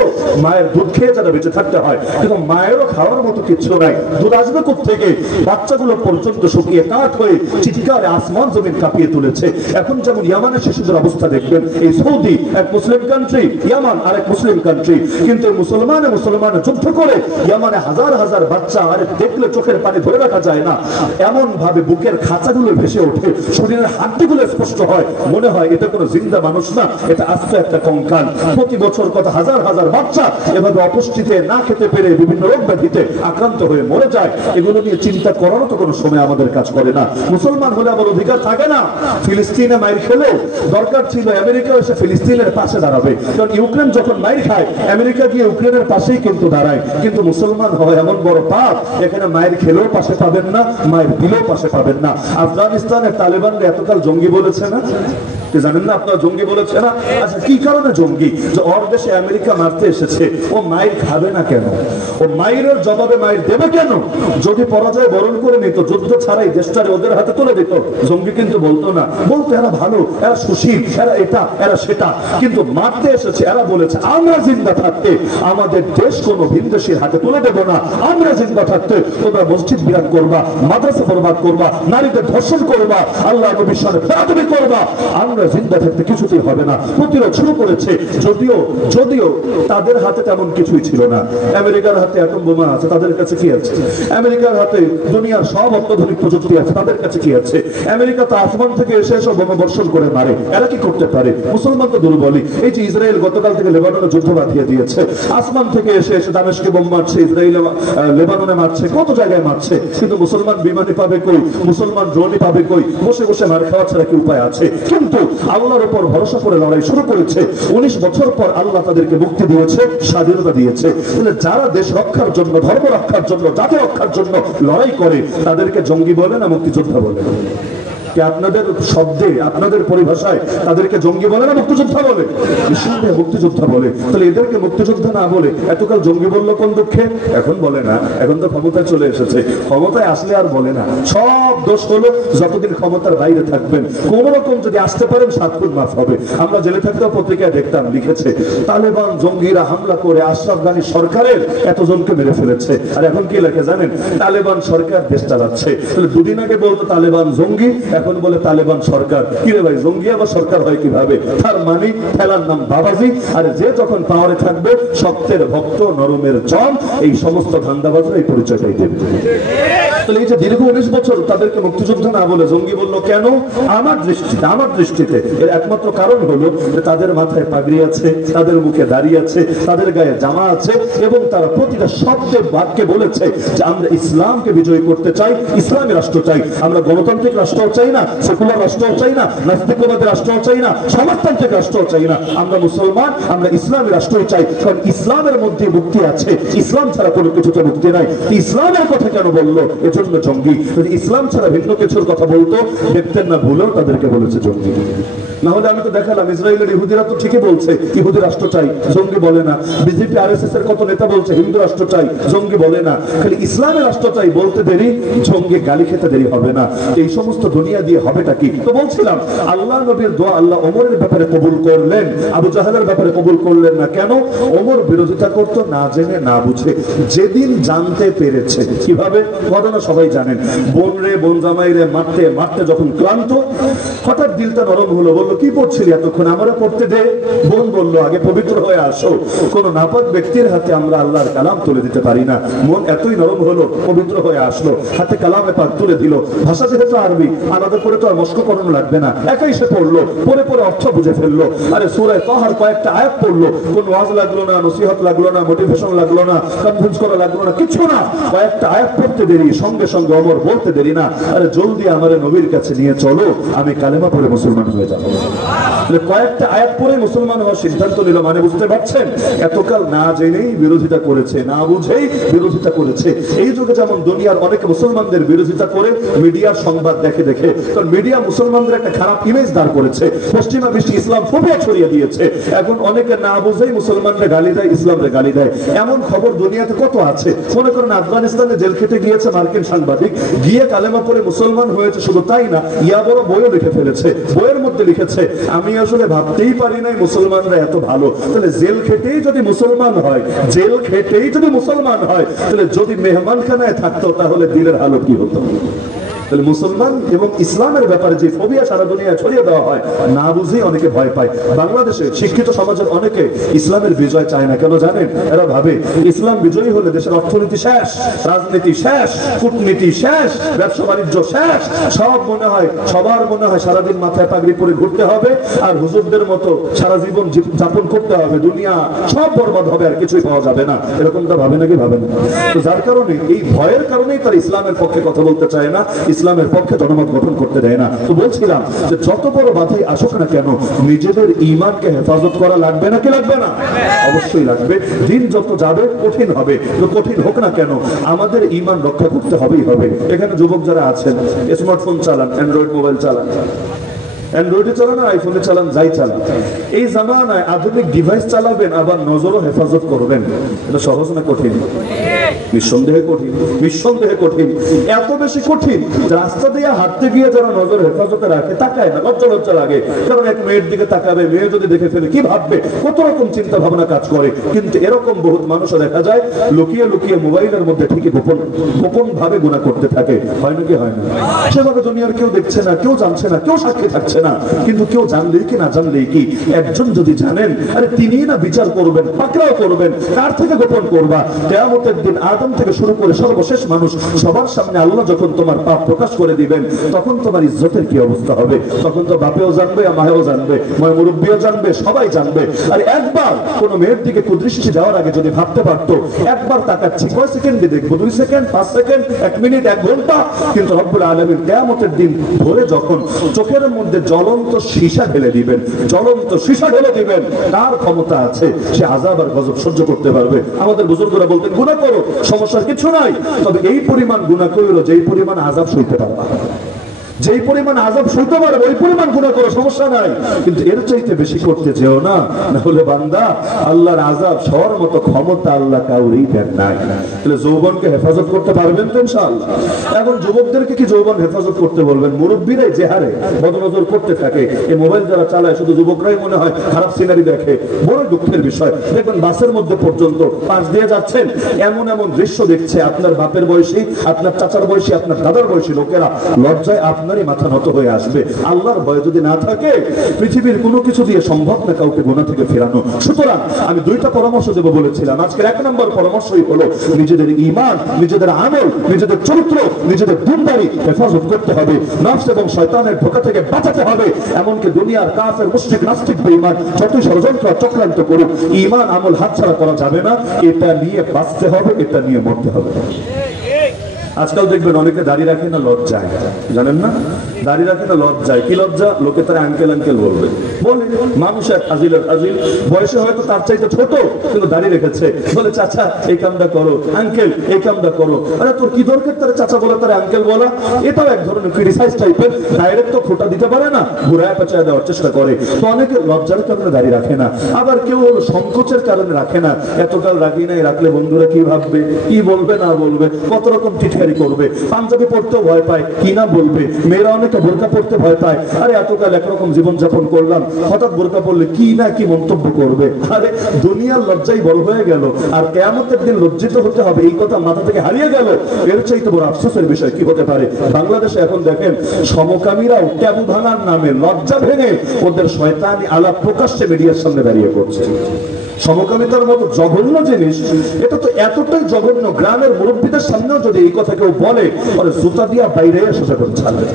মায়ের দুধ খেয়ে যারা বেঁচে থাকতে হয়, কিন্তু মায়েরও খাওয়ার মতো কিছু নাই। দুধ আসবে কোত্থেকে? বাচ্চাগুলো পর্যন্ত শুকিয়ে কাঠ হয়ে চিৎকারে আসমান জমিন কাঁপিয়ে তুলেছে। এখন যেমন ইয়ামানের শিশুদের অবস্থা দেখবেন, এই সৌদি এক মুসলিম কান্ট্রি, ইয়ামান আরেক মুসলিম কান্ট্রি, কিন্তু মুসলমানে যুদ্ধ করে ইয়ামানে হাজার হাজার বাচ্চা, আরে দেখলে চোখের পানি ধরে রাখা যায় না, এমন ভাবে বুকের খাঁচাগুলো ভেসে ওঠে, শরীরের হাড্ডিগুলো স্পষ্ট হয়, মনে হয় এটা কোনো জিন্দা মানুষ না, এটা আস্ত একটা কঙ্কাল। প্রতি বছর কত হাজার হাজার বাচ্চা এভাবে অপুষ্টিতে, না খেতে পেরে, বিভিন্ন রোগ ব্যাধিতে আক্রান্ত হয়ে মরে যায়। এগুলো নিয়ে চিন্তা করারও তো কোনো সময় আমাদের কাজ করে না। মুসলমান হলে আমার অধিকার থাকে না? ফিলিস্তিনে মাইর খেলেও দরকার ছিল আমেরিকা এসে ফিলিস্তিনের পাশে দাঁড়াবে, কারণ ইউক্রেন যখন মাইর খায় আমেরিকা গিয়ে ইউক্রেনের পাশেই কিন্তু দাঁড়ায়। কিন্তু মুসলমান হয় এমন বড় পাপ, এখানে মায়ের খেলেও পাশে পাবেন না, মায়ের দিলেও পাশে পাবেন না। আফগানিস্তানের তালেবানরা এতকাল জঙ্গি বলেছে না? জানেন না আপনারা জঙ্গি বলেছে না? আচ্ছা, কি কারণে জঙ্গি? যে ওর দেশে আমেরিকা মারতে এসেছে, ও মায়ের খাবে না কেন? ও মায়ের জবাবে মায়ের দেবে কেন? যদি পরাজয় বরণ করে নিত, যুদ্ধ ছাড়াই দেশটারে ওদের হাতে তুলে দিত, জঙ্গি কিন্তু বলতো না। বলতো এরা ভালো, এরা সুশীল, এরা এটা, এরা সেটা। কিন্তু মারতে এসেছে, এরা বলেছে আমরা জিন্দা থাকতে আমাদের দেশ কোনো ভিনদেশীর হাতে তুলে দেব না। আমরা জিন্দা থাকতে তোমরা মসজিদ বিরান করবা, মাদ্রাসা বরবাদ করবা, নারীদের ধর্ষণ করবা, আল্লাহ নবীর সাথে বেয়াদবি করবা, আমরা জিন্দা থাকতে কিছুতেই হবে না। প্রতিরোধ শুরু করেছে। যদিও তাদের হাতে তেমন কিছুই ছিল না। আমেরিকার হাতে অ্যাটম বোমা আছে, তাদের কাছে কি আছে? আমেরিকার হাতে দুনিয়ার সব অত্যাধুনিক প্রযুক্তি আছে, তাদের কাছে কি আছে? আমেরিকা তো আসমান থেকে এসে এসব বোমা বর্ষণ করে মারে, এরা কি করতে পারে? মুসলমান তো দুর্বলই। এই যে ইসরায়েল গতকাল থেকে লেবাননে যুদ্ধ বাঁধিয়ে দিয়েছে, আসমান থেকে এসে দামেস্কে বোম মারছে, ইসরায়েল লেবাননে মারছে, কত জায়গায় মারছে, কিন্তু মুসলমান বিমানই পাবে কই? মুসলমান ড্রোনই পাবে কই? বসে বসে মার খাওয়া ছাড়া কি উপায় আছে? কিন্তু আল্লাহর উপর ভরসা করে লড়াই শুরু করেছে। 19 বছর পর আল্লাহ তাদেরকে মুক্তি দিয়েছে, স্বাধীনতা দিয়েছে। তাহলে যারা দেশ রক্ষার জন্য, ধর্ম রক্ষার জন্য, জাতি রক্ষার জন্য লড়াই করে, তাদেরকে জঙ্গি বলে না মুক্তিযোদ্ধা বলে? আপনাদের শব্দে, আপনাদের পরিভাষায় তাদেরকে জঙ্গি বলে না মুক্তিযোদ্ধা বলে? নিঃসন্দেহে মুক্তিযোদ্ধা বলে। তাহলে এদেরকে মুক্তিযোদ্ধা না বলে এতকাল জঙ্গি বললো কোন দুঃখে? এখন বলে না, এখন তো ক্ষমতায় চলে এসেছে, ক্ষমতায় আসলে আর বলে না। সব দোষ হলো যতদিন ক্ষমতার বাইরে থাকবেন। কোন রকম যদি আসতে পারেন 7 গুণ মাফ হবে। আমরা জেলে থাকতেও পত্রিকায় দেখতাম, লিখেছে তালেবান জঙ্গিরা হামলা করে আশরাফ গানী সরকারের এতজনকে মেরে ফেলেছে। আর এখন কি লেখে জানেন? তালেবান সরকার দেশ চালাচ্ছে। তাহলে দুদিন আগে বলতো তালেবান জঙ্গি, এখন বলে তালেবান সরকার। কি রে ভাই, জঙ্গি আবার সরকার হয় কিভাবে? তার মানে ফেলার নাম বাবাজি। আর যে যখন পাওয়ারে থাকবে, সত্যের ভক্ত, নরমের জম, এই সমস্ত ধান্দাবাজরা এই পরিচয়টাই দেবে। তাহলে এই যে দীর্ঘ 19 বছর তাদেরকে মুক্তিযুদ্ধ না বলে জঙ্গি বললো কেন? আমার দৃষ্টিতে এর একমাত্র কারণ হলো যে তাদের মাথায় পাগড়ি আছে, তাদের মুখে দাঁড়িয়ে আছে, তাদের গায়ে জামা আছে, এবং তারা প্রতিটা শব্দে বাক্যে বলেছে যে আমরা ইসলামকে বিজয়ী করতে চাই, ইসলামী রাষ্ট্র চাই। আমরা গণতান্ত্রিক রাষ্ট্র চাই না, সেকুলার রাষ্ট্র চাই না, নাস্তিকবাদের রাষ্ট্র চাই না, সমাজতান্ত্রিক রাষ্ট্র চাই না। আমরা মুসলমান, আমরা ইসলামী রাষ্ট্র চাই। কারণ ইসলামের মধ্যে মুক্তি আছে, ইসলাম ছাড়া কোনো কিছুতে মুক্তি নাই। ইসলামের কথা কেন বললো? এজন্য জঙ্গি। যদি ইসলাম ছাড়া ভিন্ন কিছুর কথা বলতো, দেখতেন না, ভুলেও তাদেরকে বলেছে জঙ্গি। না হলে আমি তো দেখালাম ইসরায়েলের ইহুদিরা তো ঠিকই বলছে ইহুদি রাষ্ট্র চাই, জঙ্গি বলে না। বিজেপি আরএসএস এর কত নেতা বলছে হিন্দু রাষ্ট্র চাই, জঙ্গি বলে না। খালি ইসলামের রাষ্ট্র চাই বলতে দেরি, জঙ্গি গালি খেতে দেরি হবে না। এই সমস্ত দুনিয়া দিয়ে হবেটা কি? তো বলছিলাম আল্লাহ নবীর দোয়া আল্লাহ ওমরের ব্যাপারে কবুল করলেন, আবু জাহেলের ব্যাপারে কবুল করলেন না। কেন? ওমর বিরোধিতা করতো না জেনে, না বুঝে। যেদিন জানতে পেরেছে, কিভাবে ঘটনা সবাই জানেন, বোন জামাই রে মারতে মারতে যখন ক্লান্ত, হঠাৎ দিলটা নরম হলো, বললো কি পড়ছিলি এতক্ষণ, আমরা পড়তে দে। বোন বললো আগে পবিত্র হয়ে আসো। কোন নাপাক ব্যক্তির হাতে আমরা আল্লাহর কালাম তুলে দিতে পারি না। মন এতই নরম হলো, পবিত্র হয়ে আসলো, হাতে কালামে পাক তুলে দিল। ভাষা যেহেতু আরবি, আলাদা করে তো আর মস্ক করানো লাগবে না, একাই সে পড়লো, পরে পরে অর্থ বুঝে ফেললো। আরে সূরা তাহার কয়েকটা আয়াত পড়লো, কোন ওয়াজ লাগলো না, নসিহত লাগলো না, মোটিভেশন লাগলো না, কনভিন্স করা লাগলো না, কিছু না। কয়েকটা আয়াত পড়তে দেরি, সঙ্গে সঙ্গে ওমর বলতে দেরি না, আরে জলদি আমারে নবীর কাছে নিয়ে চলো, আমি কালেমা পড়ে মুসলমান হয়ে যাবো। কয়েকটা আয়াত পরে মুসলমান হওয়ার সিদ্ধান্ত নিল, মানে বুঝতে পারছেন এতকাল না জেনেই বিরোধিতা করেছে, না বুঝেই বিরোধিতা করেছে। এই যুগে যেমন দুনিয়ার অনেকে মুসলমানদের বিরোধিতা করে মিডিয়ার সংবাদ দেখে দেখে, কারণ মিডিয়া মুসলমানদের একটা খারাপ ইমেজ দাঁড় করেছে, পশ্চিমা বিশ্বে ইসলাম ফোবিয়া ছড়িয়ে দিয়েছে। এখন অনেকে না বুঝেই মুসলমানরা গালি দেয়, ইসলামরে গালি দেয়। এমন খবর দুনিয়াতে কত আছে। মনে করেন আফগানিস্তানে জেল খেটে গিয়েছে মার্কিন সাংবাদিক, গিয়ে কালেমা পড়ে মুসলমান হয়েছে। শুধু তাই না, ইয়া বড় বইও লিখে ফেলেছে। বইয়ের মধ্যে লিখেছে, আমি আসলে ভাবতেই পারি নাই মুসলমানরা এত ভালো। তাহলে জেল খেটেই যদি মুসলমান হয়, জেল খেটেই যদি মুসলমান হয়, তাহলে যদি মেহমানখানায় থাকতো তাহলে দিলের হালত কি হতো। তাহলে মুসলমান এবং ইসলামের ব্যাপারে যে ফোবিয়া সারা দুনিয়া ছড়িয়ে দেওয়া হয়, না বুঝেই অনেকে ভয় পায়। বাংলাদেশে শিক্ষিত সমাজের অনেকে ইসলামের বিজয় চায় না। কেন জানেন? এরা ভাবে ইসলাম বিজয়ী হলে দেশের অর্থনীতি শেষ, রাজনীতি শেষ, কূটনীতি শেষ, ব্যবসা বাণিজ্য শেষ। সব মনে হয়, সবার মনে হয় সারাদিন মাথায় পাগড়ি পরে ঘুরতে হবে আর হুজুরদের মতো সারা জীবন যাপন করতে হবে, দুনিয়া সব বরবাদ হবে, আর কিছুই পাওয়া যাবে না। এরকমটা ভাবে নাকি? ভাবে না। তো যার কারণে এই ভয়ের কারণেই তারা ইসলামের পক্ষে কথা বলতে চায় না, ইসলামের পক্ষে জনমত গঠন করতে দেয় না। তো বলছিলাম যে যত বড় বাধাই আসুক না কেন, নিজেদের ঈমানকে হেফাজত করা লাগবে নাকি লাগবে না? অবশ্যই লাগবে। দিন যত যাবে কঠিন হবে, তো কঠিন হোক না কেন আমাদের ঈমান রক্ষা করতে হবেই হবে। এখানে যুবক যারা আছেন, স্মার্টফোন চালান, অ্যান্ড্রয়েড মোবাইল চালান, অ্যান্ড্রয়েডে চালান আর আইফোনে চালান, যাই চালান, এই জামানায় আধুনিক ডিভাইস চালাবেন আবার নজরও হেফাজত করবেন। এটা সহজ না কঠিন? নিঃসন্দেহে কঠিন, নিঃসন্দেহে কঠিন। এত বেশি কঠিন যে রাস্তা দিয়ে হাঁটতে গিয়ে যারা নজর হেফাজতে রাখে তাকায় না, লজ্জা লজ্জা লাগে। কারণ এক মেয়ের দিকে তাকাবে, মেয়ে যদি দেখে ফেলে কি ভাববে, কত রকম চিন্তা ভাবনা কাজ করে। কিন্তু এরকম বহুত মানুষও দেখা যায় লুকিয়ে লুকিয়ে মোবাইলের মধ্যে ঠিকই গোপন গোপন ভাবে গুনাহ করতে থাকে। হয় নাকি হয় না? সেভাবে দুনিয়ার কেউ দেখছে না, কেউ জানছে না, কেউ সাক্ষী থাকছে না। কিন্তু কেউ জানলেই কি না জানলেই কি, একজন যদি জানেন, আরে তিনি না বিচার করবেন, পাকড়াও করবেন। কার থেকে গোপন করবা? কিয়ামতের দিন আদম থেকে শুরু করে সর্বশেষ মানুষ সবার সামনে আল্লাহ যখন তোমার পাপ প্রকাশ করে দিবেন, তখন তোমার ইজ্জতের কি অবস্থা হবে? তখন তো বাপেও জানবে, মায়েও জানবে, মুরব্বিও জানবে, সবাই জানবে। আর একবার কোন মেয়ের দিকে কুদৃষ্টি যাওয়ার আগে যদি ভাবতে পারতো, একবার তাকাচ্ছি, কয় সেকেন্ডে দেখবো, 2 সেকেন্ড, 5 সেকেন্ড, 1 মিনিট, 1 ঘন্টা। কিন্তু রব্বুল আলামিন কিয়ামতের দিন ভোরে যখন চোখের মধ্যে জ্বলন্ত সীসা ঢেলে দিবেন, জ্বলন্ত সীসা ঢেলে দিবেন, তার ক্ষমতা আছে, সে আযাব আর গজব সহ্য করতে পারবে। আমাদের বুজুর্গরা বলতেন, গুনাহ করো, সমস্যার কিছু নাই, তবে এই পরিমাণ গুনাহ কইরো যেই পরিমাণ আযাব সইতে পারবা। যেই পরিমাণ আযাব সইতে পারবে ওই পরিমাণ গুনাহ করো, সমস্যা নাই। কিন্তু এর চাইতে বেশি করতে যেও না, না হলে বান্দা আল্লাহর আযাব সওয়ার মতো ক্ষমতা আল্লাহ কাউরেই দেন নাই। তাহলে যৌবনকে হেফাজত করতে পারবেন তো ইনশাআল্লাহ? এখন যুবকদেরকে কি যৌবন হেফাজত করতে বলবেন? মুরব্বীরাই যে হারে বদনজর করতে থাকে, এই মোবাইল যারা চালায় শুধু যুবকরাই মনে হয় খারাপ সিনারি দেখে। বড় দুঃখের বিষয়, দেখবেন বাসের মধ্যে পর্যন্ত পাশ দিয়ে যাচ্ছেন, এমন এমন দৃশ্য দেখছে আপনার বাপের বয়সী, আপনার চাচার বয়সী, আপনার দাদার বয়সী লোকেরা। লজ্জায় আপনারই মাথা নত হয়ে আসবে। আল্লাহর ভয় যদি না থাকে, পৃথিবীর কোনো কিছু দিয়ে সম্ভব না কাউকে গুনাহ থেকে ফেরানো। সুতরাং আমি 2টা পরামর্শ দেব বলেছিলাম। আজকের 1 নম্বর পরামর্শই হলো নিজেদের ঈমান, নিজেদের আমল, নিজেদের চরিত্র, নিজেদের দিনদারি হেফাজত করতে হবে। নফস এবং শয়তানের ধোঁকা থেকে বাঁচাতে হবে। এমনকি দুনিয়ার কাফের, মুশরিক, নাস্তিক, বেঈমান যতই ষড়যন্ত্র চক্রান্ত করুক, ঈমান আমল হাতছাড়া করা যাবে না। এটা নিয়ে বাঁচতে হবে, এটা নিয়ে মরতে হবে। আজকাল দেখবেন অনেকে দাড়ি রাখে না লজ্জায়, জানেন না? দাড়ি রাখে না লজ্জায়। কি লজ্জা? লোকে তারা আঙ্কেল আঙ্কেল বলবে। বলে মানুষ এক ফাজিল, বয়সে হয়তো তার চাইতে ছোট, কিন্তু দাড়ি রেখেছে, বলে চাচা এই কামটা করো, আঙ্কেল এই কামটা করো। আরে তোর কি দরকার তারা চাচা বলা, তারা আঙ্কেল বলা? এটাও এক ধরনের ক্রিটিসাইজ টাইপের। ডাইরেক্ট তো খোটা দিতে পারে না, ঘুরায় পেঁচায় দেওয়ার চেষ্টা করে। তো অনেকে লজ্জার কারণে দাড়ি রাখে না, আবার কেউ হলো সংকোচের কারণে রাখে না। এতকাল রাখি নাই, রাখলে বন্ধুরা কি ভাববে, কি বলবে না বলবে, কত রকম টিটকারি করবে। পাঞ্জাবি পড়তেও ভয় পায়, কি না বলবে। মেয়েরা অনেকে বোরকা পড়তে ভয় পায়, আরে এতকাল একরকম জীবন যাপন করলাম, হঠাৎ বোরকা পড়লে কি না কি মন্তব্য করবে। আরে দুনিয়ার লজ্জাই বড় হয়ে গেল, আর কিয়ামতের দিন লজ্জিত হতে হবে, এই কথা মাথা থেকে হারিয়ে গেল। এর চাইতে বড় আফসোসের বিষয় কি হতে পারে? বাংলাদেশে এখন দেখেন সমকামীরাও ট্যাবু ভাঙার নামে লজ্জা ভেঙে ওদের শয়তানি আলাপ প্রকাশ্যে মিডিয়ার সামনে দাঁড়িয়ে পড়ছে। সমকামিতার মতো জঘন্য জিনিস, এটা তো এতটাই জঘন্য, গ্রামের মুরব্বীদের সামনেও যদি এই কথা কেউ বলে ওরে জুতা দিয়া বাইরে সোজা করে ছাড়বে।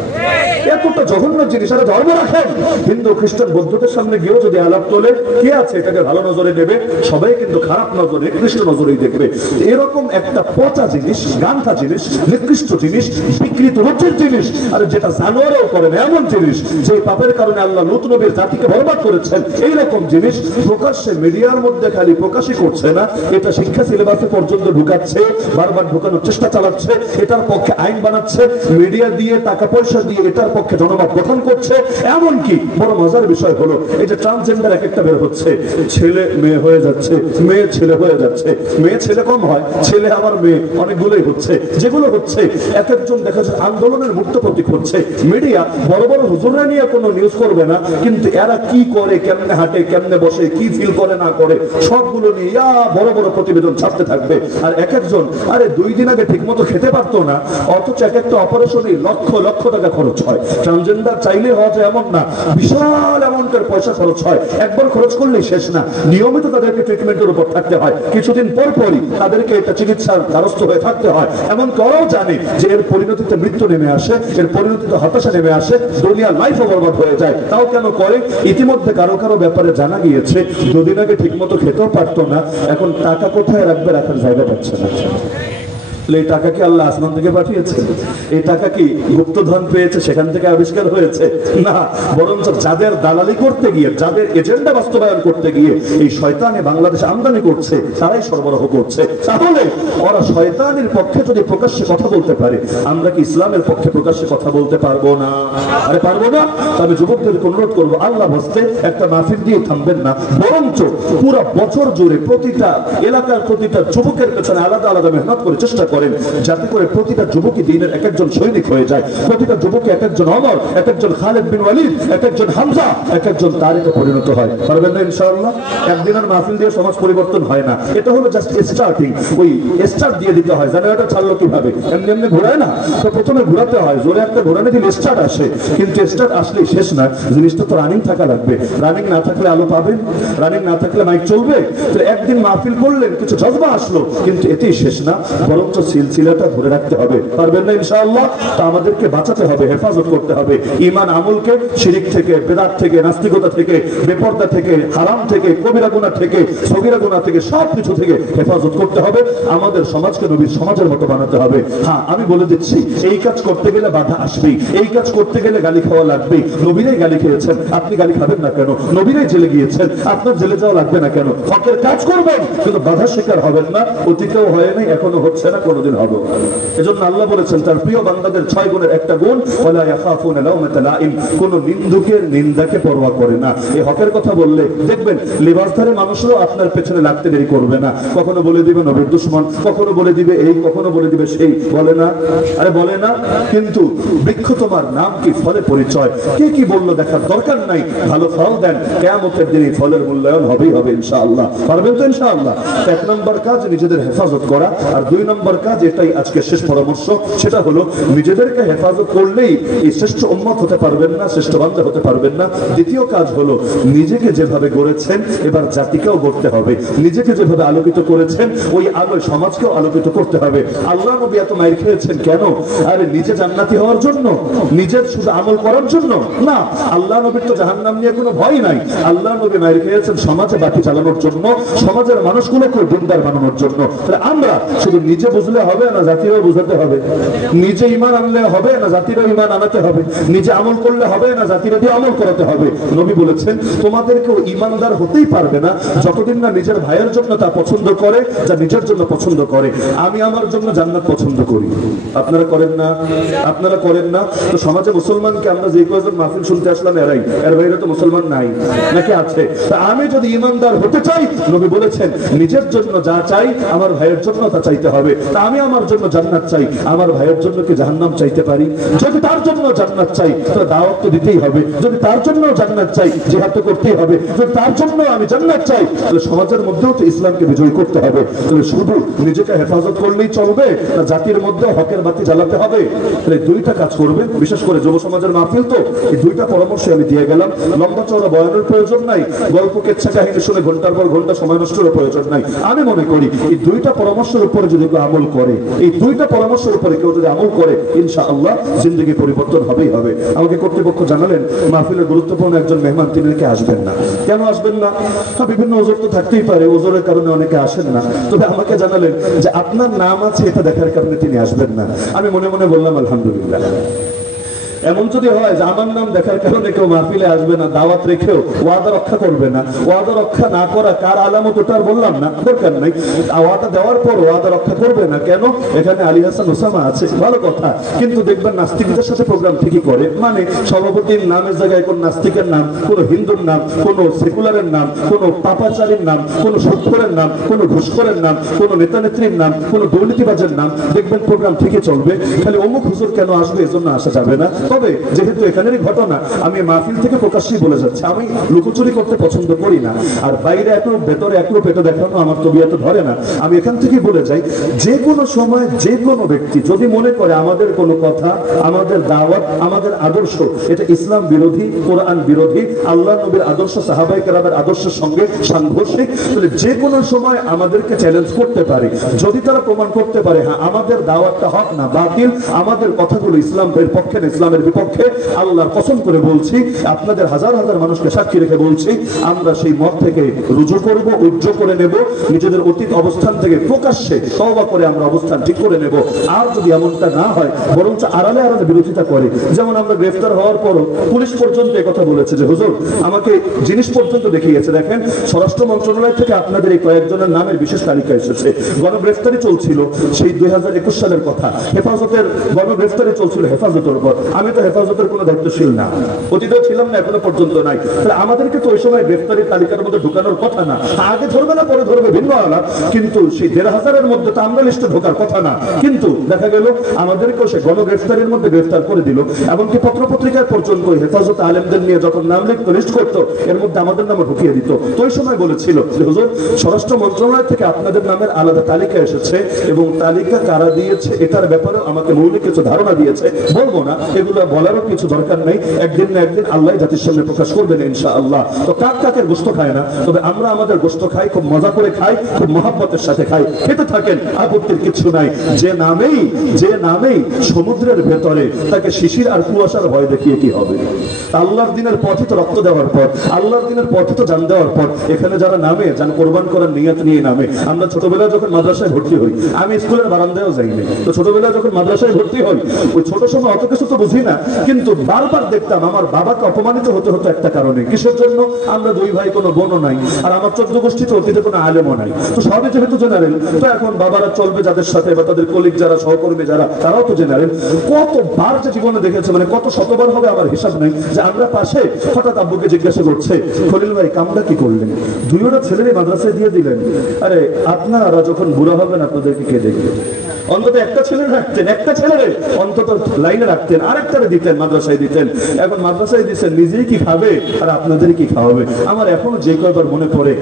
এতটা জঘন্য জিনিস। আর ধর্ম রাখেন, হিন্দু খ্রিস্টান বৌদ্ধদের সামনে গিয়েও যদি আলাপ তোলে, কে আছে এটাকে ভালো নজরে নেবে? সবাই কিন্তু খারাপ নজরে, কৃষ্ণ নজরেই দেখবে। এরকম একটা পচা জিনিস, গান্থা জিনিস, নিকৃষ্ট জিনিস, বিকৃত রুচির জিনিস, আর যেটা জানোয়ারও করে না এমন জিনিস, যে পাপের কারণে আল্লাহ লূত নবীর জাতিকে বরবাদ করেছেন, এইরকম জিনিস প্রকাশ্যে মিডিয়ার মধ্যে খালি প্রকাশই করছে না, এটা শিক্ষা সিলেবাসে পর্যন্ত ঢুকাচ্ছে, বারবার ঢুকানোর চেষ্টা চালাচ্ছে, এটার পক্ষে আইন বানাচ্ছে, মিডিয়া দিয়ে টাকা পয়সা দিয়ে এটার পক্ষে জনমত গঠন করছে। এমনকি বড় মজার বিষয় হলো এই যে ট্রান্সজেন্ডার এক একটা বের হচ্ছে, ছেলে মেয়ে হয়ে যাচ্ছে, মেয়ে ছেলে হয়ে যাচ্ছে, মেয়ে ছেলে কম হয়, ছেলে আবার মেয়ে অনেকগুলোই হচ্ছে, যেগুলো হচ্ছে এক একজন দেখা যাচ্ছে আন্দোলনের মূর্ত প্রতীক হচ্ছে। মিডিয়া বড় বড় হুজুররা নিয়ে কোনো নিউজ করবে না, কিন্তু এরা কি করে, কেমনে হাঁটে, কেমনে বসে, কি ফিল করে না করে, সবগুলো নিয়ে বড় বড় প্রতিবেদন ছাপতে থাকবে। আর এক একজন আরে 2 দিন আগে ঠিক মতো খেতে পারতো না, অথচ এক একটা অপারেশনে লক্ষ লক্ষ টাকা খরচ হয়। ট্রান্সজেন্ডার চাইলে হওয়া যায় এমন না, বিশাল অ্যামাউন্টের পয়সা খরচ হয়, একবার খরচ করলেই শেষ না। নিয়মিত তাদেরকে ট্রিটমেন্টের উপর থাকতে হয়, কিছুদিন পর পরই তাদেরকে এটা চিকিৎসার দ্বারস্থ হয়ে থাকতে হয়। এমন করাও জানে যে এর পরিণতিতে মৃত্যু নেমে আসে, এর পরিণতিতে হতাশা নেমে আসে, দুনিয়ার লাইফও বরবাদ হয়ে যায়। তাও কেন করে? ইতিমধ্যে কারো কারো ব্যাপারে জানা গিয়েছে 2 দিন আগে ঠিক মতো খেতেও পারতো না, এখন টাকা কোথায় রাখবে, রাখার জায়গা পাচ্ছে না। এই টাকা কি আল্লাহ আসমান থেকে পাঠিয়েছে? এই টাকা কি গুপ্তধন পেয়েছে, সেখান থেকে আবিষ্কার হয়েছে? না, বরঞ্চ যাদের দালালি করতে গিয়ে, যাদের এজেন্ডা বাস্তবায়ন করতে গিয়ে এই শয়তানে বাংলাদেশ আমদানি করছে, তারাই সরবরাহ করছে। তাহলে ওরা শয়তানের পক্ষে যদি প্রকাশ্যে কথা বলতে পারে, আমরা কি ইসলামের পক্ষে প্রকাশ্যে কথা বলতে পারবো না? আরে পারবো না? তবে যুবকদেরকে অনুরোধ করবো, আল্লাহ বসতে একটা মাহফিল দিয়ে থামবেন না, বরঞ্চ পুরো বছর জুড়ে প্রতিটা এলাকার প্রতিটা যুবকের পেছনে আলাদা আলাদা মেহনত করে চেষ্টা করেন, যাতে করে প্রতিটা যুবকই দিনের এক একজন সৈনিক হয়ে যায়, প্রতিটা যুবকই এক একজন ওমর, এক একজন খালিদ বিন ওয়ালিদ, এক একজন হামজা, এক একজন তারিকে পরিণত হয়। পারবেন না ইনশাআল্লাহ? একদিনের মাহফিল দিয়ে সমাজ পরিবর্তন হয় না, এটা হলো জাস্ট স্টার্টিং। ওই স্টার্ট দিয়ে দিতে হয়, জানেন এটা ছাড়লো কিভাবে? এমনি এমনি ঘোরায় না, তো প্রথমে ঘোরাতে হয়, জোরে একটা ঘোরানো দিলে স্টার্ট আসে, কিন্তু স্টার্ট আসলেই শেষ না, জিনিসটা তো রানিং থাকা লাগবে। রানিং না থাকলে আলো পাবেন, রানিং না থাকলে মাইক চলবে। তো একদিন মাহফিল করলেন, কিছু জজবা আসলো, কিন্তু এতেই শেষ না, বরঞ্চ সিলসিলাটা ধরে রাখতে হবে। পারবেন না ইনশাআল্লাহ? তা আমাদেরকে বাঁচাতে হবে, হেফাজত করতে হবে ঈমান আমলকে, শিরিক থেকে, বেদাত থেকে, নাস্তিকতা থেকে, বেপরদা থেকে, হারাম থেকে, কবিরা গুনাহ থেকে, সগীরা গুনাহ থেকে, সব কিছু থেকে হেফাজত করতে হবে। আমাদের সমাজকে নবীর সমাজের মতো বানাতে হবে। হ্যাঁ, আমি বলে দিচ্ছি, এই কাজ করতে গেলে বাধা আসবেই, এই কাজ করতে গেলে গালি খাওয়া লাগবেই। নবীরাই গালি খেয়েছেন, আপনি গালি খাবেন না কেন? নবীরাই জেলে গিয়েছেন, আপনার জেলে যাওয়া লাগবে না কেন? হকের কাজ করবেন, কিন্তু বাধা শিকার হবেন না। অতীতেও হয় নাই, এখনো হচ্ছে না, কোনোদিন হবে। এজন্য আল্লাহ বলেছেন তার প্রিয় বান্দাদের 6 গুণের একটা গুণ, ওয়ালা ইয়াখাফুনা লাওমাতা লাইম, কোন নিন্দুকের নিন্দাকে পরোয়া করে না। এই হকের কথা বললে দেখবেন লিবাসধারী মানুষও আপনার পেছনে লাগতে দেরি করবে না। কখনো বলে দিবে নবীর দুশমন, কখনো বলে দিবে এই, কখনো বলে দিবে সেই, বলে না? আরে বলে না? কিন্তু বৃক্ষ তোমার নাম কি, ফলে পরিচয়, কে কি বললো দেখার দরকার নাই। ভালো ফল দেন, কিয়ামতের দিন এই ফলের মূল্যায়ন হবেই হবে ইনশাআল্লাহ। পারবেন তো ইনশাআল্লাহ? 1 নম্বর কাজ নিজেদের হেফাজত করা, আর 2 নম্বর কাজ, এটাই আজকে শেষ পরামর্শ, সেটা হলো নিজেদেরকে হেফাজত করলেই এই শ্রেষ্ঠ উম্মত হতে পারবেন না, শ্রেষ্ঠ বান্দা হতে পারবেন না। দ্বিতীয় কাজ হলো নিজেকে যেভাবে গড়েছেন এবার জাতিকেও গড়তে হবে, নিজেকে যেভাবে আলোকিত করেছেন ওই আলোয় সমাজকেও আলোকিত করতে হবে। আল্লাহ নবী এত মাইর খেয়েছেন কেন? আরে নিজে জান্নাতি হওয়ার জন্য, নিজের শুধু আমল করার জন্য না। আল্লাহ নবীর তো জাহান্নাম নিয়ে কোনো ভয় নাই। আল্লাহ নবী মাইর খেয়েছেন সমাজে বাকি চালানোর জন্য, সমাজের মানুষগুলোকে দিনদার বানানোর জন্য। তাহলে আমরা শুধু নিজে বুঝলে হবে না, জাতিরও বুঝাতে হবে। নিজে ঈমান আনলে হবে না, জাতিরও ঈমান আনাতে হবে। নিজে আমল করলে হবে না, জাতিরও দিয়ে আমল করাতে হবে। নবী বলেছেন তোমাদেরকেও ঈমানদার হতেই পারবে না যতদিন না নিজের ভাইয়ের জন্য তা পছন্দ করে যা নিজের জন্য পছন্দ করে। আমি আমার জন্য জান্নাত পছন্দ করি, আপনারা করেন না? আপনারা করেন না? তো সমাজে মুসলমানকে আমরা যে কয়েকজন মাহফিল শুনতে আসলাম এরাই, এর বাইরে তো মুসলমান নাই নাকি আছে? তা আমি যদি ঈমানদার হতে চাই, নবী বলেছেন নিজের জন্য যা চাই আমার ভাইয়ের জন্য তা চাইতে হবে। তা আমি আমার জন্য জান্নাত চাই, আমার ভাইয়ের জন্য কি জাহান্নাম চাইতে পারি? যদি তার জন্য জান্নাত চাই তাহলে দাওয়াত তো দিতেই হবে। যদি তার জন্য জান্নাত চাই জিহাদ তো করতেই হবে। যদি তার জন্য আমি জান্নাত চাই তাহলে সমাজের মধ্যেও তো ইসলামকে বিজয়ী করতে হবে। তাহলে শুধু নিজেকে হেফাজত করলেই চলবে না জাতির মধ্যে হকের বাতি জ্বালাতে হবে? তাহলে দুইটা কাজ করবেন, বিশেষ করে যুব সমাজের মাহফিল তো এই দুইটা পরামর্শ আমি দিয়ে গেলাম। লম্বা চওড়া বয়ানের প্রয়োজন নাই, গল্প কেচ্ছা কাহিনী শুনে ঘন্টার পর ঘন্টা সময় নষ্টের প্রয়োজন নাই। আমি মনে করি এই দুইটা পরামর্শের উপরে যদি কেউ আমল করে, এই দুইটা পরামর্শের উপরে কেউ যদি আমল করে ইনশাআল্লাহ জিন্দগি পরিবর্তন হবেই হবে। আমাকে কর্তৃপক্ষ জানালেন মাহফিলের গুরুত্বপূর্ণ একজন মেহমান, তিনি নাকি আসবেন না। কেন আসবেন না? বিভিন্ন ওজোর তো থাকতেই পারে, ওজোরের কারণে অনেকে আসেন না। তবে আমাকে জানালেন যে আপনার নাম আছে এটা দেখার কারণে তিনি আসবেন না। আমি মনে মনে বললাম আলহামদুলিল্লাহ। এমন যদি হয় যে আমার নাম দেখার কারণে কেউ মাহফিলে আসবে না, দাওয়াত রেখেও ওয়াদা রক্ষা করবে না, ওয়াদা রক্ষা না করা কার আলামত ওটা আর বললাম না, দরকার নাই। ওয়াদা দেওয়ার পর ওয়াদা রক্ষা করবে না কেন? এখানে আলী হাসান ওসামা আছে, ভালো কথা, কিন্তু দেখবেন নাস্তিকদের সাথে প্রোগ্রাম ঠিকই করে। মানে সভাপতির নামের জায়গায় কোন নাস্তিকের নাম, কোন হিন্দুর নাম, কোন সেকুলারের নাম, কোন পাপাচারীর নাম, কোন সুৎখোরের নাম, কোন ঘুষখোরের নাম, কোন নেতা নেত্রীর নাম, কোন দুর্নীতিবাজের নাম, দেখবেন প্রোগ্রাম ঠিকই চলবে। খালি অমুক হুজুর কেন আসবে এজন্য আসা যাবে না। তবে যেহেতু এখানেরই ঘটনা, আমি মাহফিল থেকে প্রকাশ্যই বলে যাচ্ছি, আমি লুকোচুরি করতে পছন্দ করি না। আর বাইরে একটু ভেতরে একটু পেটে দেখানো আমার তবিয়তে ধরে না। আমি এখান থেকে বলে যাই, যে কোনো সময় যে কোনো ব্যক্তি যদি মনে করে আমাদের কোনো কথা, আমাদের দাওয়াত, আমাদের আদর্শ এটা ইসলাম বিরোধী, কোরআন বিরোধী, আল্লাহ নবীর আদর্শ, সাহাবায়ে কেরামের আদর্শের সঙ্গে সাংঘর্ষিক, তাহলে যে কোনো সময় আমাদেরকে চ্যালেঞ্জ করতে পারে। যদি তারা প্রমাণ করতে পারে হ্যাঁ আমাদের দাওয়াতটা হক না বাতিল, আমাদের কথাগুলো ইসলামের পক্ষে না ইসলামের বিপক্ষে, আল্লাহর কসম করে বলছি, আপনাদের হাজার হাজার মানুষকে সাক্ষী রেখে বলছি, আমরা সেই মত থেকে রুজু করব, উজ্জ করে নেব, নিজেদের অতীত অবস্থান থেকে প্রকাশ্যে তওবা করে আমরা অবস্থান ঠিক করে নেব। আর যদি এমনটা না হয়, বরঞ্চ আড়ালে আড়ালে বিরোধিতা করে, যেমন আমরা গ্রেফতার হওয়ার পরও পুলিশ পর্যন্ত কথা বলেছে যে হুজুর আমাকে জিনিস পর্যন্ত দেখিয়েছে, দেখেন স্বরাষ্ট্র মন্ত্রণালয় থেকে আপনাদের এই কয়েকজনের নামের বিশেষ তালিকা এসেছে। গণগ্রেফতারি চলছিল সেই 2021 সালের কথা, হেফাজতের গণগ্রেফতারি চলছিল হেফাজতের উপর। আমি তো হেফাজতের কোনো দায়িত্বশীল না, অতীতেও ছিলাম না, এখনো পর্যন্ত নাই। তাহলে আমাদেরকে তো ওই সময় গ্রেফতারি তালিকার মধ্যে ঢোকানোর কথা না, আগে ধরবে না পরে ধরবে ভিন্ন আলাপ, কিন্তু সেই 1500-এর মধ্যে তো আমরা লিস্টে ঢোকার কথা না। কিন্তু দেখা গেল আমাদেরকেও সে গণগ্রেফতারির মধ্যে গ্রেফতার করে দিল। এমনকি পত্রপত্রিকায় পর্যন্ত হেফাজত আলেমদের নিয়ে যখন নাম লিখতো, লিস্ট করতো, এর মধ্যে আমাদের নামও ঢুকিয়ে দিত। তো ওই সময় বলেছিল যে হুজুর স্বরাষ্ট্র মন্ত্রণালয় থেকে আপনাদের নামের আলাদা তালিকা এসেছে এবং তালিকা কারা দিয়েছে এটার ব্যাপারে আমাকে মৌলিক কিছু ধারণা দিয়েছে, বলবো না, এগুলো বলারও কিছু দরকার নেই, একদিন না একদিন আল্লাহ জাতির সামনে প্রকাশ করবেন ইনশাআল্লাহ। তো কাক কাকের গোশত খায় না, তবে আমরা আমাদের গোশত খাই, খুব মজা করে খাই, খুব মহব্বতের সাথে খাই, খেতে থাকেন, আপত্তির কিছু নাই। যে নামেই সমুদ্রের ভেতরে তাকে শিশির আর কুয়াশার ভয় দেখিয়ে কি হবে? আল্লাহর দিনের পথে তো রক্ত দেওয়ার পর, আল্লাহর দিনের পথে তো জান দেওয়ার পর, এখানে যারা নামে যান কোরবান করার নিয়ত নিয়ে নামে। আমরা ছোটবেলায় যখন মাদ্রাসায় ভর্তি হই, আমি স্কুলের বারান্দায়ও যাইনি, তো ছোটবেলায় যখন মাদ্রাসায় ভর্তি হই, ওই ছোট সময় অত কিছু তো বুঝি না, কিন্তু বারবার দেখতাম আমার বাবাকে অপমানিত হতে হতো একটা কারণে। কিসের জন্য? আমরা দুই ভাই, কোনো বোনও নাই, আর আমার 14 গোষ্ঠীতে অতীতে কোনো আলেমও নাই। তো সবই যেহেতু জেনারেল, তো এখন বাবারা চলবে যাদের সাথে বা তাদের কলিগ যারা, সহকর্মী যারা, তারাও তো জেনারেল। কতবার যে জীবনে দেখেছে, মানে কত শতবার হবে আমার হিসাব নেই, যে আমরা পাশে হঠাৎ আব্বুকে জিজ্ঞাসা করছে, খলিল ভাই কামটা কি করলেন? দুইটা ছেলেরই মাদ্রাসায় দিয়ে দিলেন। আরে আপনারা যখন বুড়া হবেন আপনাদেরকে কে দেখবে? অন্তত একটা ছেলে রাখতেন, একটা ছেলেরে অন্তত লাইনে রাখতেন, আরেকটারে দিতেন, মাদ্রাসায় দিতেন। এখন মাদ্রাসায় দিচ্ছেন, নিজেই কি খাবে আর আপনাদের কি খাওয়াবে? আমার এখনো যে কয়বার মনে পড়ে,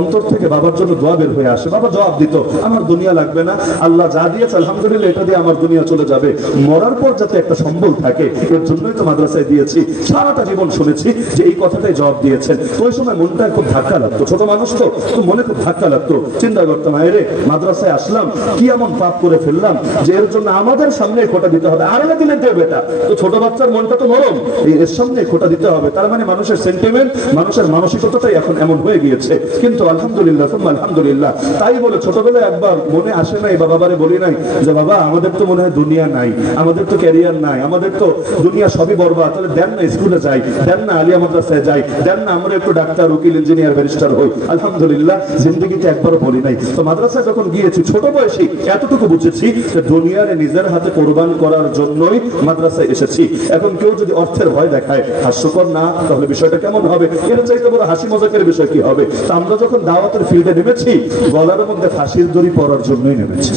অন্তর থেকে বাবার জন্য দোয়া বের হয়ে আসে। বাবা জবাব দিত, আমার দুনিয়া লাগবে না, আল্লাহ যা দিয়েছে আলহামদুলিল্লাহ, এটা দিয়ে আমার দুনিয়া চলে যাবে, মরার পর যাতে একটা সম্বল থাকে, এর জন্যই তো মাদ্রাসায় দিয়েছি। সারাটা জীবন শুনেছি যে এই কথাটাই জবাব দিয়েছেন। ওই সময় মনটা খুব ধাক্কা লাগতো, ছোট মানুষ তো মনে খুব ধাক্কা লাগতো। চিন্তা করতাম, আরে মাদ্রাসায় আসলাম, কি এমন পাপ করে ফেললাম যে এর জন্য আমাদের সামনে খোটা দিতে হবে? আরে না দিলে দেবে এটা তো, ছোট বাচ্চার মনটা তো নরম, এর সামনে খোটা দিতে হবে। তার মানে মানুষের সেন্টিমেন্ট, মানুষের মানসিকতাটাই এখন এমন হয়ে গিয়েছে। কিন্তু আলহামদুলিল্লাহ, আলহামদুলিল্লাহ, তাই বলে ছোটবেলায় একবার মনে আসে নাই বা বাবারে বলি নাই যে বাবা আমাদের তো মনে হয় দুনিয়া নাই, আমাদের তো ক্যারিয়ার নাই, আমাদের তো দুনিয়া সবই বরবাদ, তাহলে দেন না স্কুলে যাই, দেন না আলিয়া মাদ্রাসায় যাই, দেন না আমরা একটু ডাক্তার, উকিল, ইঞ্জিনিয়ার, ব্যারিস্টার হই। আলহামদুলিল্লাহ, জিন্দগিতে একবারও বলি নাই। তো মাদ্রাসায় যখন গিয়েছি ছোট বয়সে এতটুকু বুঝেছি যে দুনিয়ারে নিজের হাতে কোরবান করার জন্যই মাদ্রাসায় এসেছি। এখন কেউ যদি অর্থের ভয় দেখায়, হাস্যকর না, তাহলে বিষয়টা কেমন হবে? এর চাইতে বড় হাসি মজাকের বিষয় কি হবে? তো আমরা যখন দাওয়াতের ফিল্ডে নেমেছি, গলার মধ্যে ফাঁসির দড়ি পরার জন্যই নেমেছি।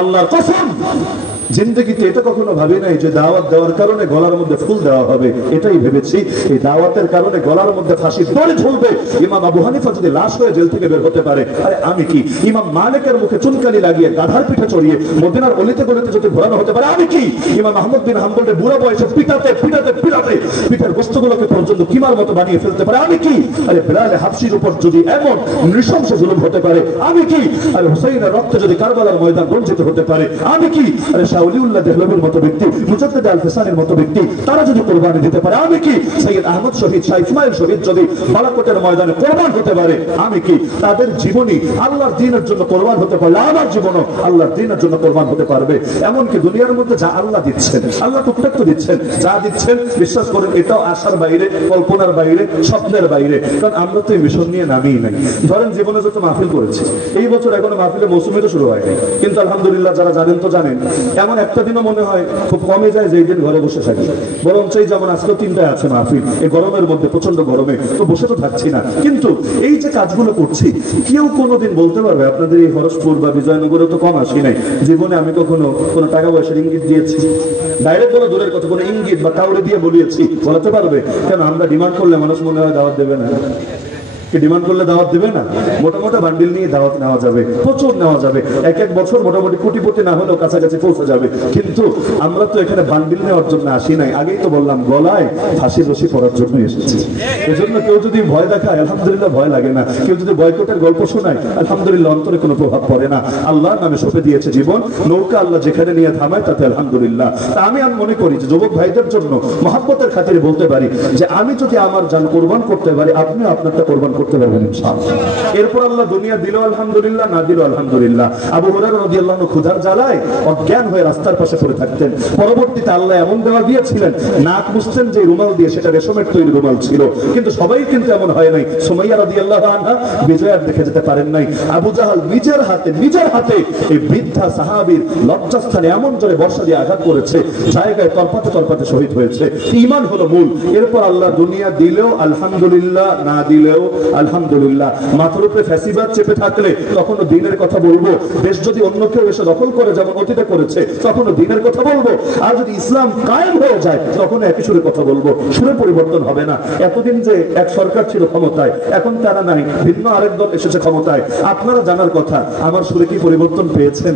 আল্লাহর কসম জিন্দগিতে এটা কখনো ভাবি নাই যে দাওয়াত দেওয়ার কারণে গলার মধ্যে ফুল দেওয়া হবে, এটাই ভেবেছি এই দাওয়াতের কারণে গলার মধ্যে ফাঁসি দড়ি ঝুলবে। ইমাম আবু হানিফা যদি লাশ হয়ে জেল থেকে বের হতে পারে, আরে আমি কি? ইমাম মালিকের মুখে চুনকালি লাগিয়ে গাধার পিঠে চড়িয়ে মদিনার অলিতে গলিতে যদি ঘোরানো হতে পারে, আমি কি? ইমাম আহমদ বিন হাম্বলের বুড়া বয়সে পিটাতে পিটাতে পিটাতে পিঠের গোস্তগুলোকে পর্যন্ত কিমার মতো বানিয়ে ফেলতে পারে, আমি কি? আরে বেলালে হাবশির উপর যদি এমন নৃশংস জুলুম হতে পারে, আমি কি? আরে হুসাইনের রক্তে যদি কারবালার ময়দান রঞ্জিত হতে পারে, আমি কি? আরে শাওলিউল্লাহ দেহলভির মতো ব্যক্তি, মুজাদ্দিদ আল ফিসানির মতো ব্যক্তি, তারা যদি কোরবানি দিতে পারে, আমি কি? সৈয়দ আহমদ শহীদ, শাহ ইসমাইল শহীদ যদি বালাকোটের ময়দানে কোরবান হতে পারে, আমি কি? তাদের জীবনী আল্লাহর দ্বীনের জন্য কোরবান হতে পারলে আমার জীবনও আল্লাহর দ্বীনের জন্য কোরবান হতে পারবে। এমনকি দুনিয়ার মধ্যে যা আল্লাহ দিচ্ছেন, আল্লাহ টুকটাক তো দিচ্ছেন, যা দিচ্ছেন বিশ্বাস করেন এটাও আশার বাইরে, কল্পনার বাইরে, স্বপ্নের বাইরে। কারণ আমরা তো এই মিশন নিয়ে নামিই নাই। ধরেন জীবনে যত মাহফিল করেছি, এই বছর এখনো মাহফিলের মৌসুমে তো শুরু হয়নি, কিন্তু আলহামদুলিল্লাহ যারা জানেন তো জানেন, এমন একটা দিনও মনে হয় খুব কমে যায় যে এই দিন ঘরে বসে থাকি। বরং চাই যেমন আজকে 3টায় আছে মাহফিল, এই গরমের মধ্যে প্রচন্ড গরমে তো বসে তো থাকছি না, কিন্তু এই যে কাজগুলো করছি, কেউ কোনোদিন বলতে পারবে আপনাদের এই হরসপুর বা বিজয়নগরে তো কম আসি নাই, জীবনে আমি কখনো কোনো টাকা পয়সার ইঙ্গিত দিয়েছি? ডাইরেক্ট কোনো দূরের কথা, কোনো ইঙ্গিত বা কাউরে দিয়ে বলিয়েছি? বলাতে পারবে? কেন আমরা ডিমান্ড করলে মানুষ মনে হয় দাওয়াত দেবে না? ডিমান্ড করলে দাওয়াত দেবে না? মোটামুটি বান্ডিল নিয়ে দাওয়াত নেওয়া যাবে, প্রচুর নেওয়া যাবে, এক এক বছর মোটামুটি কোটিপতি না হলেও কাছাকাছি পৌঁছে যাবে। কিন্তু আমরা তো এখানে বান্ডিল নেওয়ার জন্য আসি নাই, আগেই তো বললাম গলায় ফাঁসির রশি পড়ার জন্য এসেছি। এজন্য কেউ যদি ভয় দেখায় আলহামদুলিল্লাহ ভয় লাগে না, কেউ যদি বয়কটের গল্প শোনায় আলহামদুলিল্লাহ অন্তরে কোনো প্রভাব পড়ে না। আল্লাহর নামে সঁপে দিয়েছে জীবন, নৌকা আল্লাহ যেখানে নিয়ে থামায় তাতে আলহামদুলিল্লাহ। তা আমি মনে করি যে যুবক ভাইদের জন্য মহব্বতের খাতিরে বলতে পারি যে আমি যদি আমার জান কোরবান করতে পারি, আপনিও আপনারটা কোরবান করতে পারবেন ইনশাআল্লাহ। এরপর আল্লাহ দুনিয়া দিল আলহামদুলিল্লাহ, না দিল আলহামদুলিল্লাহ। আবু হুরায়রা রাদিয়াল্লাহু আনহু ক্ষুধার জ্বালায় অজ্ঞান হয়ে রাস্তার পাশে পড়ে থাকতেন। পরবর্তীতে আল্লাহ এমন দেওয়া দিয়েছিলেন, নাক মুছতেন যে রুমাল দিয়ে, সেটা রেশমের তৈরি রুমাল ছিল। কিন্তু সবাই কিন্তু এমন হয় নাই। সুমাইয়া রাদিয়াল্লাহু আনহা বিজয় আর দেখে যেতে পারেন নাই। আবু জাহাল নিজের হাতে এই বৃদ্ধা সাহাবীর লজ্জাস্থানে এমন জোরে বর্ষা দিয়ে আঘাত করেছে, জায়গায় তলপাতে তলপাতে শহীদ হয়েছে। ঈমান হলো মূল। এরপর আল্লাহ দুনিয়া দিলেও আলহামদুলিল্লাহ, না দিলেও আলহামদুলিল্লাহ। মাথার উপরে ফ্যাসিবাদ চেপে থাকলে তখনও দ্বীনের কথা বলবো। দেশ যদি অন্য কেউ এসে দখল করে যেমন অতীতে করেছে, তখনও দ্বীনের কথা বলবো। আর যদি ইসলাম কায়েম হয়ে যায়, তখন একই সুরে কথা বলবো, সুরে পরিবর্তন হবে না। এতদিন যে এক সরকার ছিল ক্ষমতায়, এখন তারা নাই, ভিন্ন আরেক দল এসেছে ক্ষমতায়। আপনারা জানার কথা, আমার সুরে কি পরিবর্তন পেয়েছেন?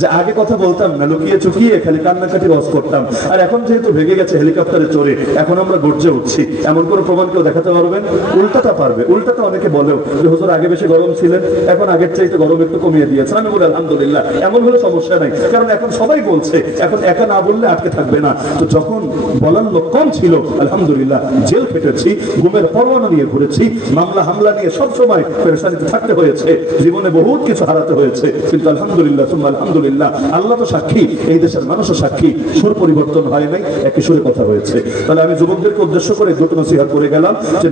যে আগে কথা বলতাম না, লুকিয়ে চুকিয়ে খালি কান্নাকাটি রস করতাম, আর এখন যেহেতু ভেঙে গেছে হেলিকপ্টারে চড়ে, এখন আমরা গর্জে উঠছি। এমন কোন প্রমাণ কেউ দেখাতে পারবেন? উল্টাটা পারবে। উল্টাটা অনেকে বলেও যে হুজুর আগে বেশি গরম ছিলেন, এখন আগের চাইতে গরম একটু কমিয়ে দিয়েছেন। আমি বলি আলহামদুলিল্লাহ, এমন হলে সমস্যা নাই, কারণ এখন সবাই বলছে, এখন একা না বললে আটকে থাকবে না। তো যখন বলার লোক কম ছিল, আলহামদুলিল্লাহ জেল খেটেছি, গুমের পরোয়ানা নিয়ে ঘুরেছি, মামলা হামলা নিয়ে সবসময় পেরেশানিতে থাকতে হয়েছে, জীবনে বহুত কিছু হারাতে হয়েছে, কিন্তু আলহামদুলিল্লাহ সুম্মা আলহামদুলিল্লাহ, আল্লাহ তো সাক্ষী, এই দেশের মানুষও সাক্ষী, সুর পরিবর্তন হয় নাই, একই সুরে কথা হয়েছে। তাহলে আমি যুবকদেরকে উদ্দেশ্য করে দুটো নসিহত করে গেলাম যে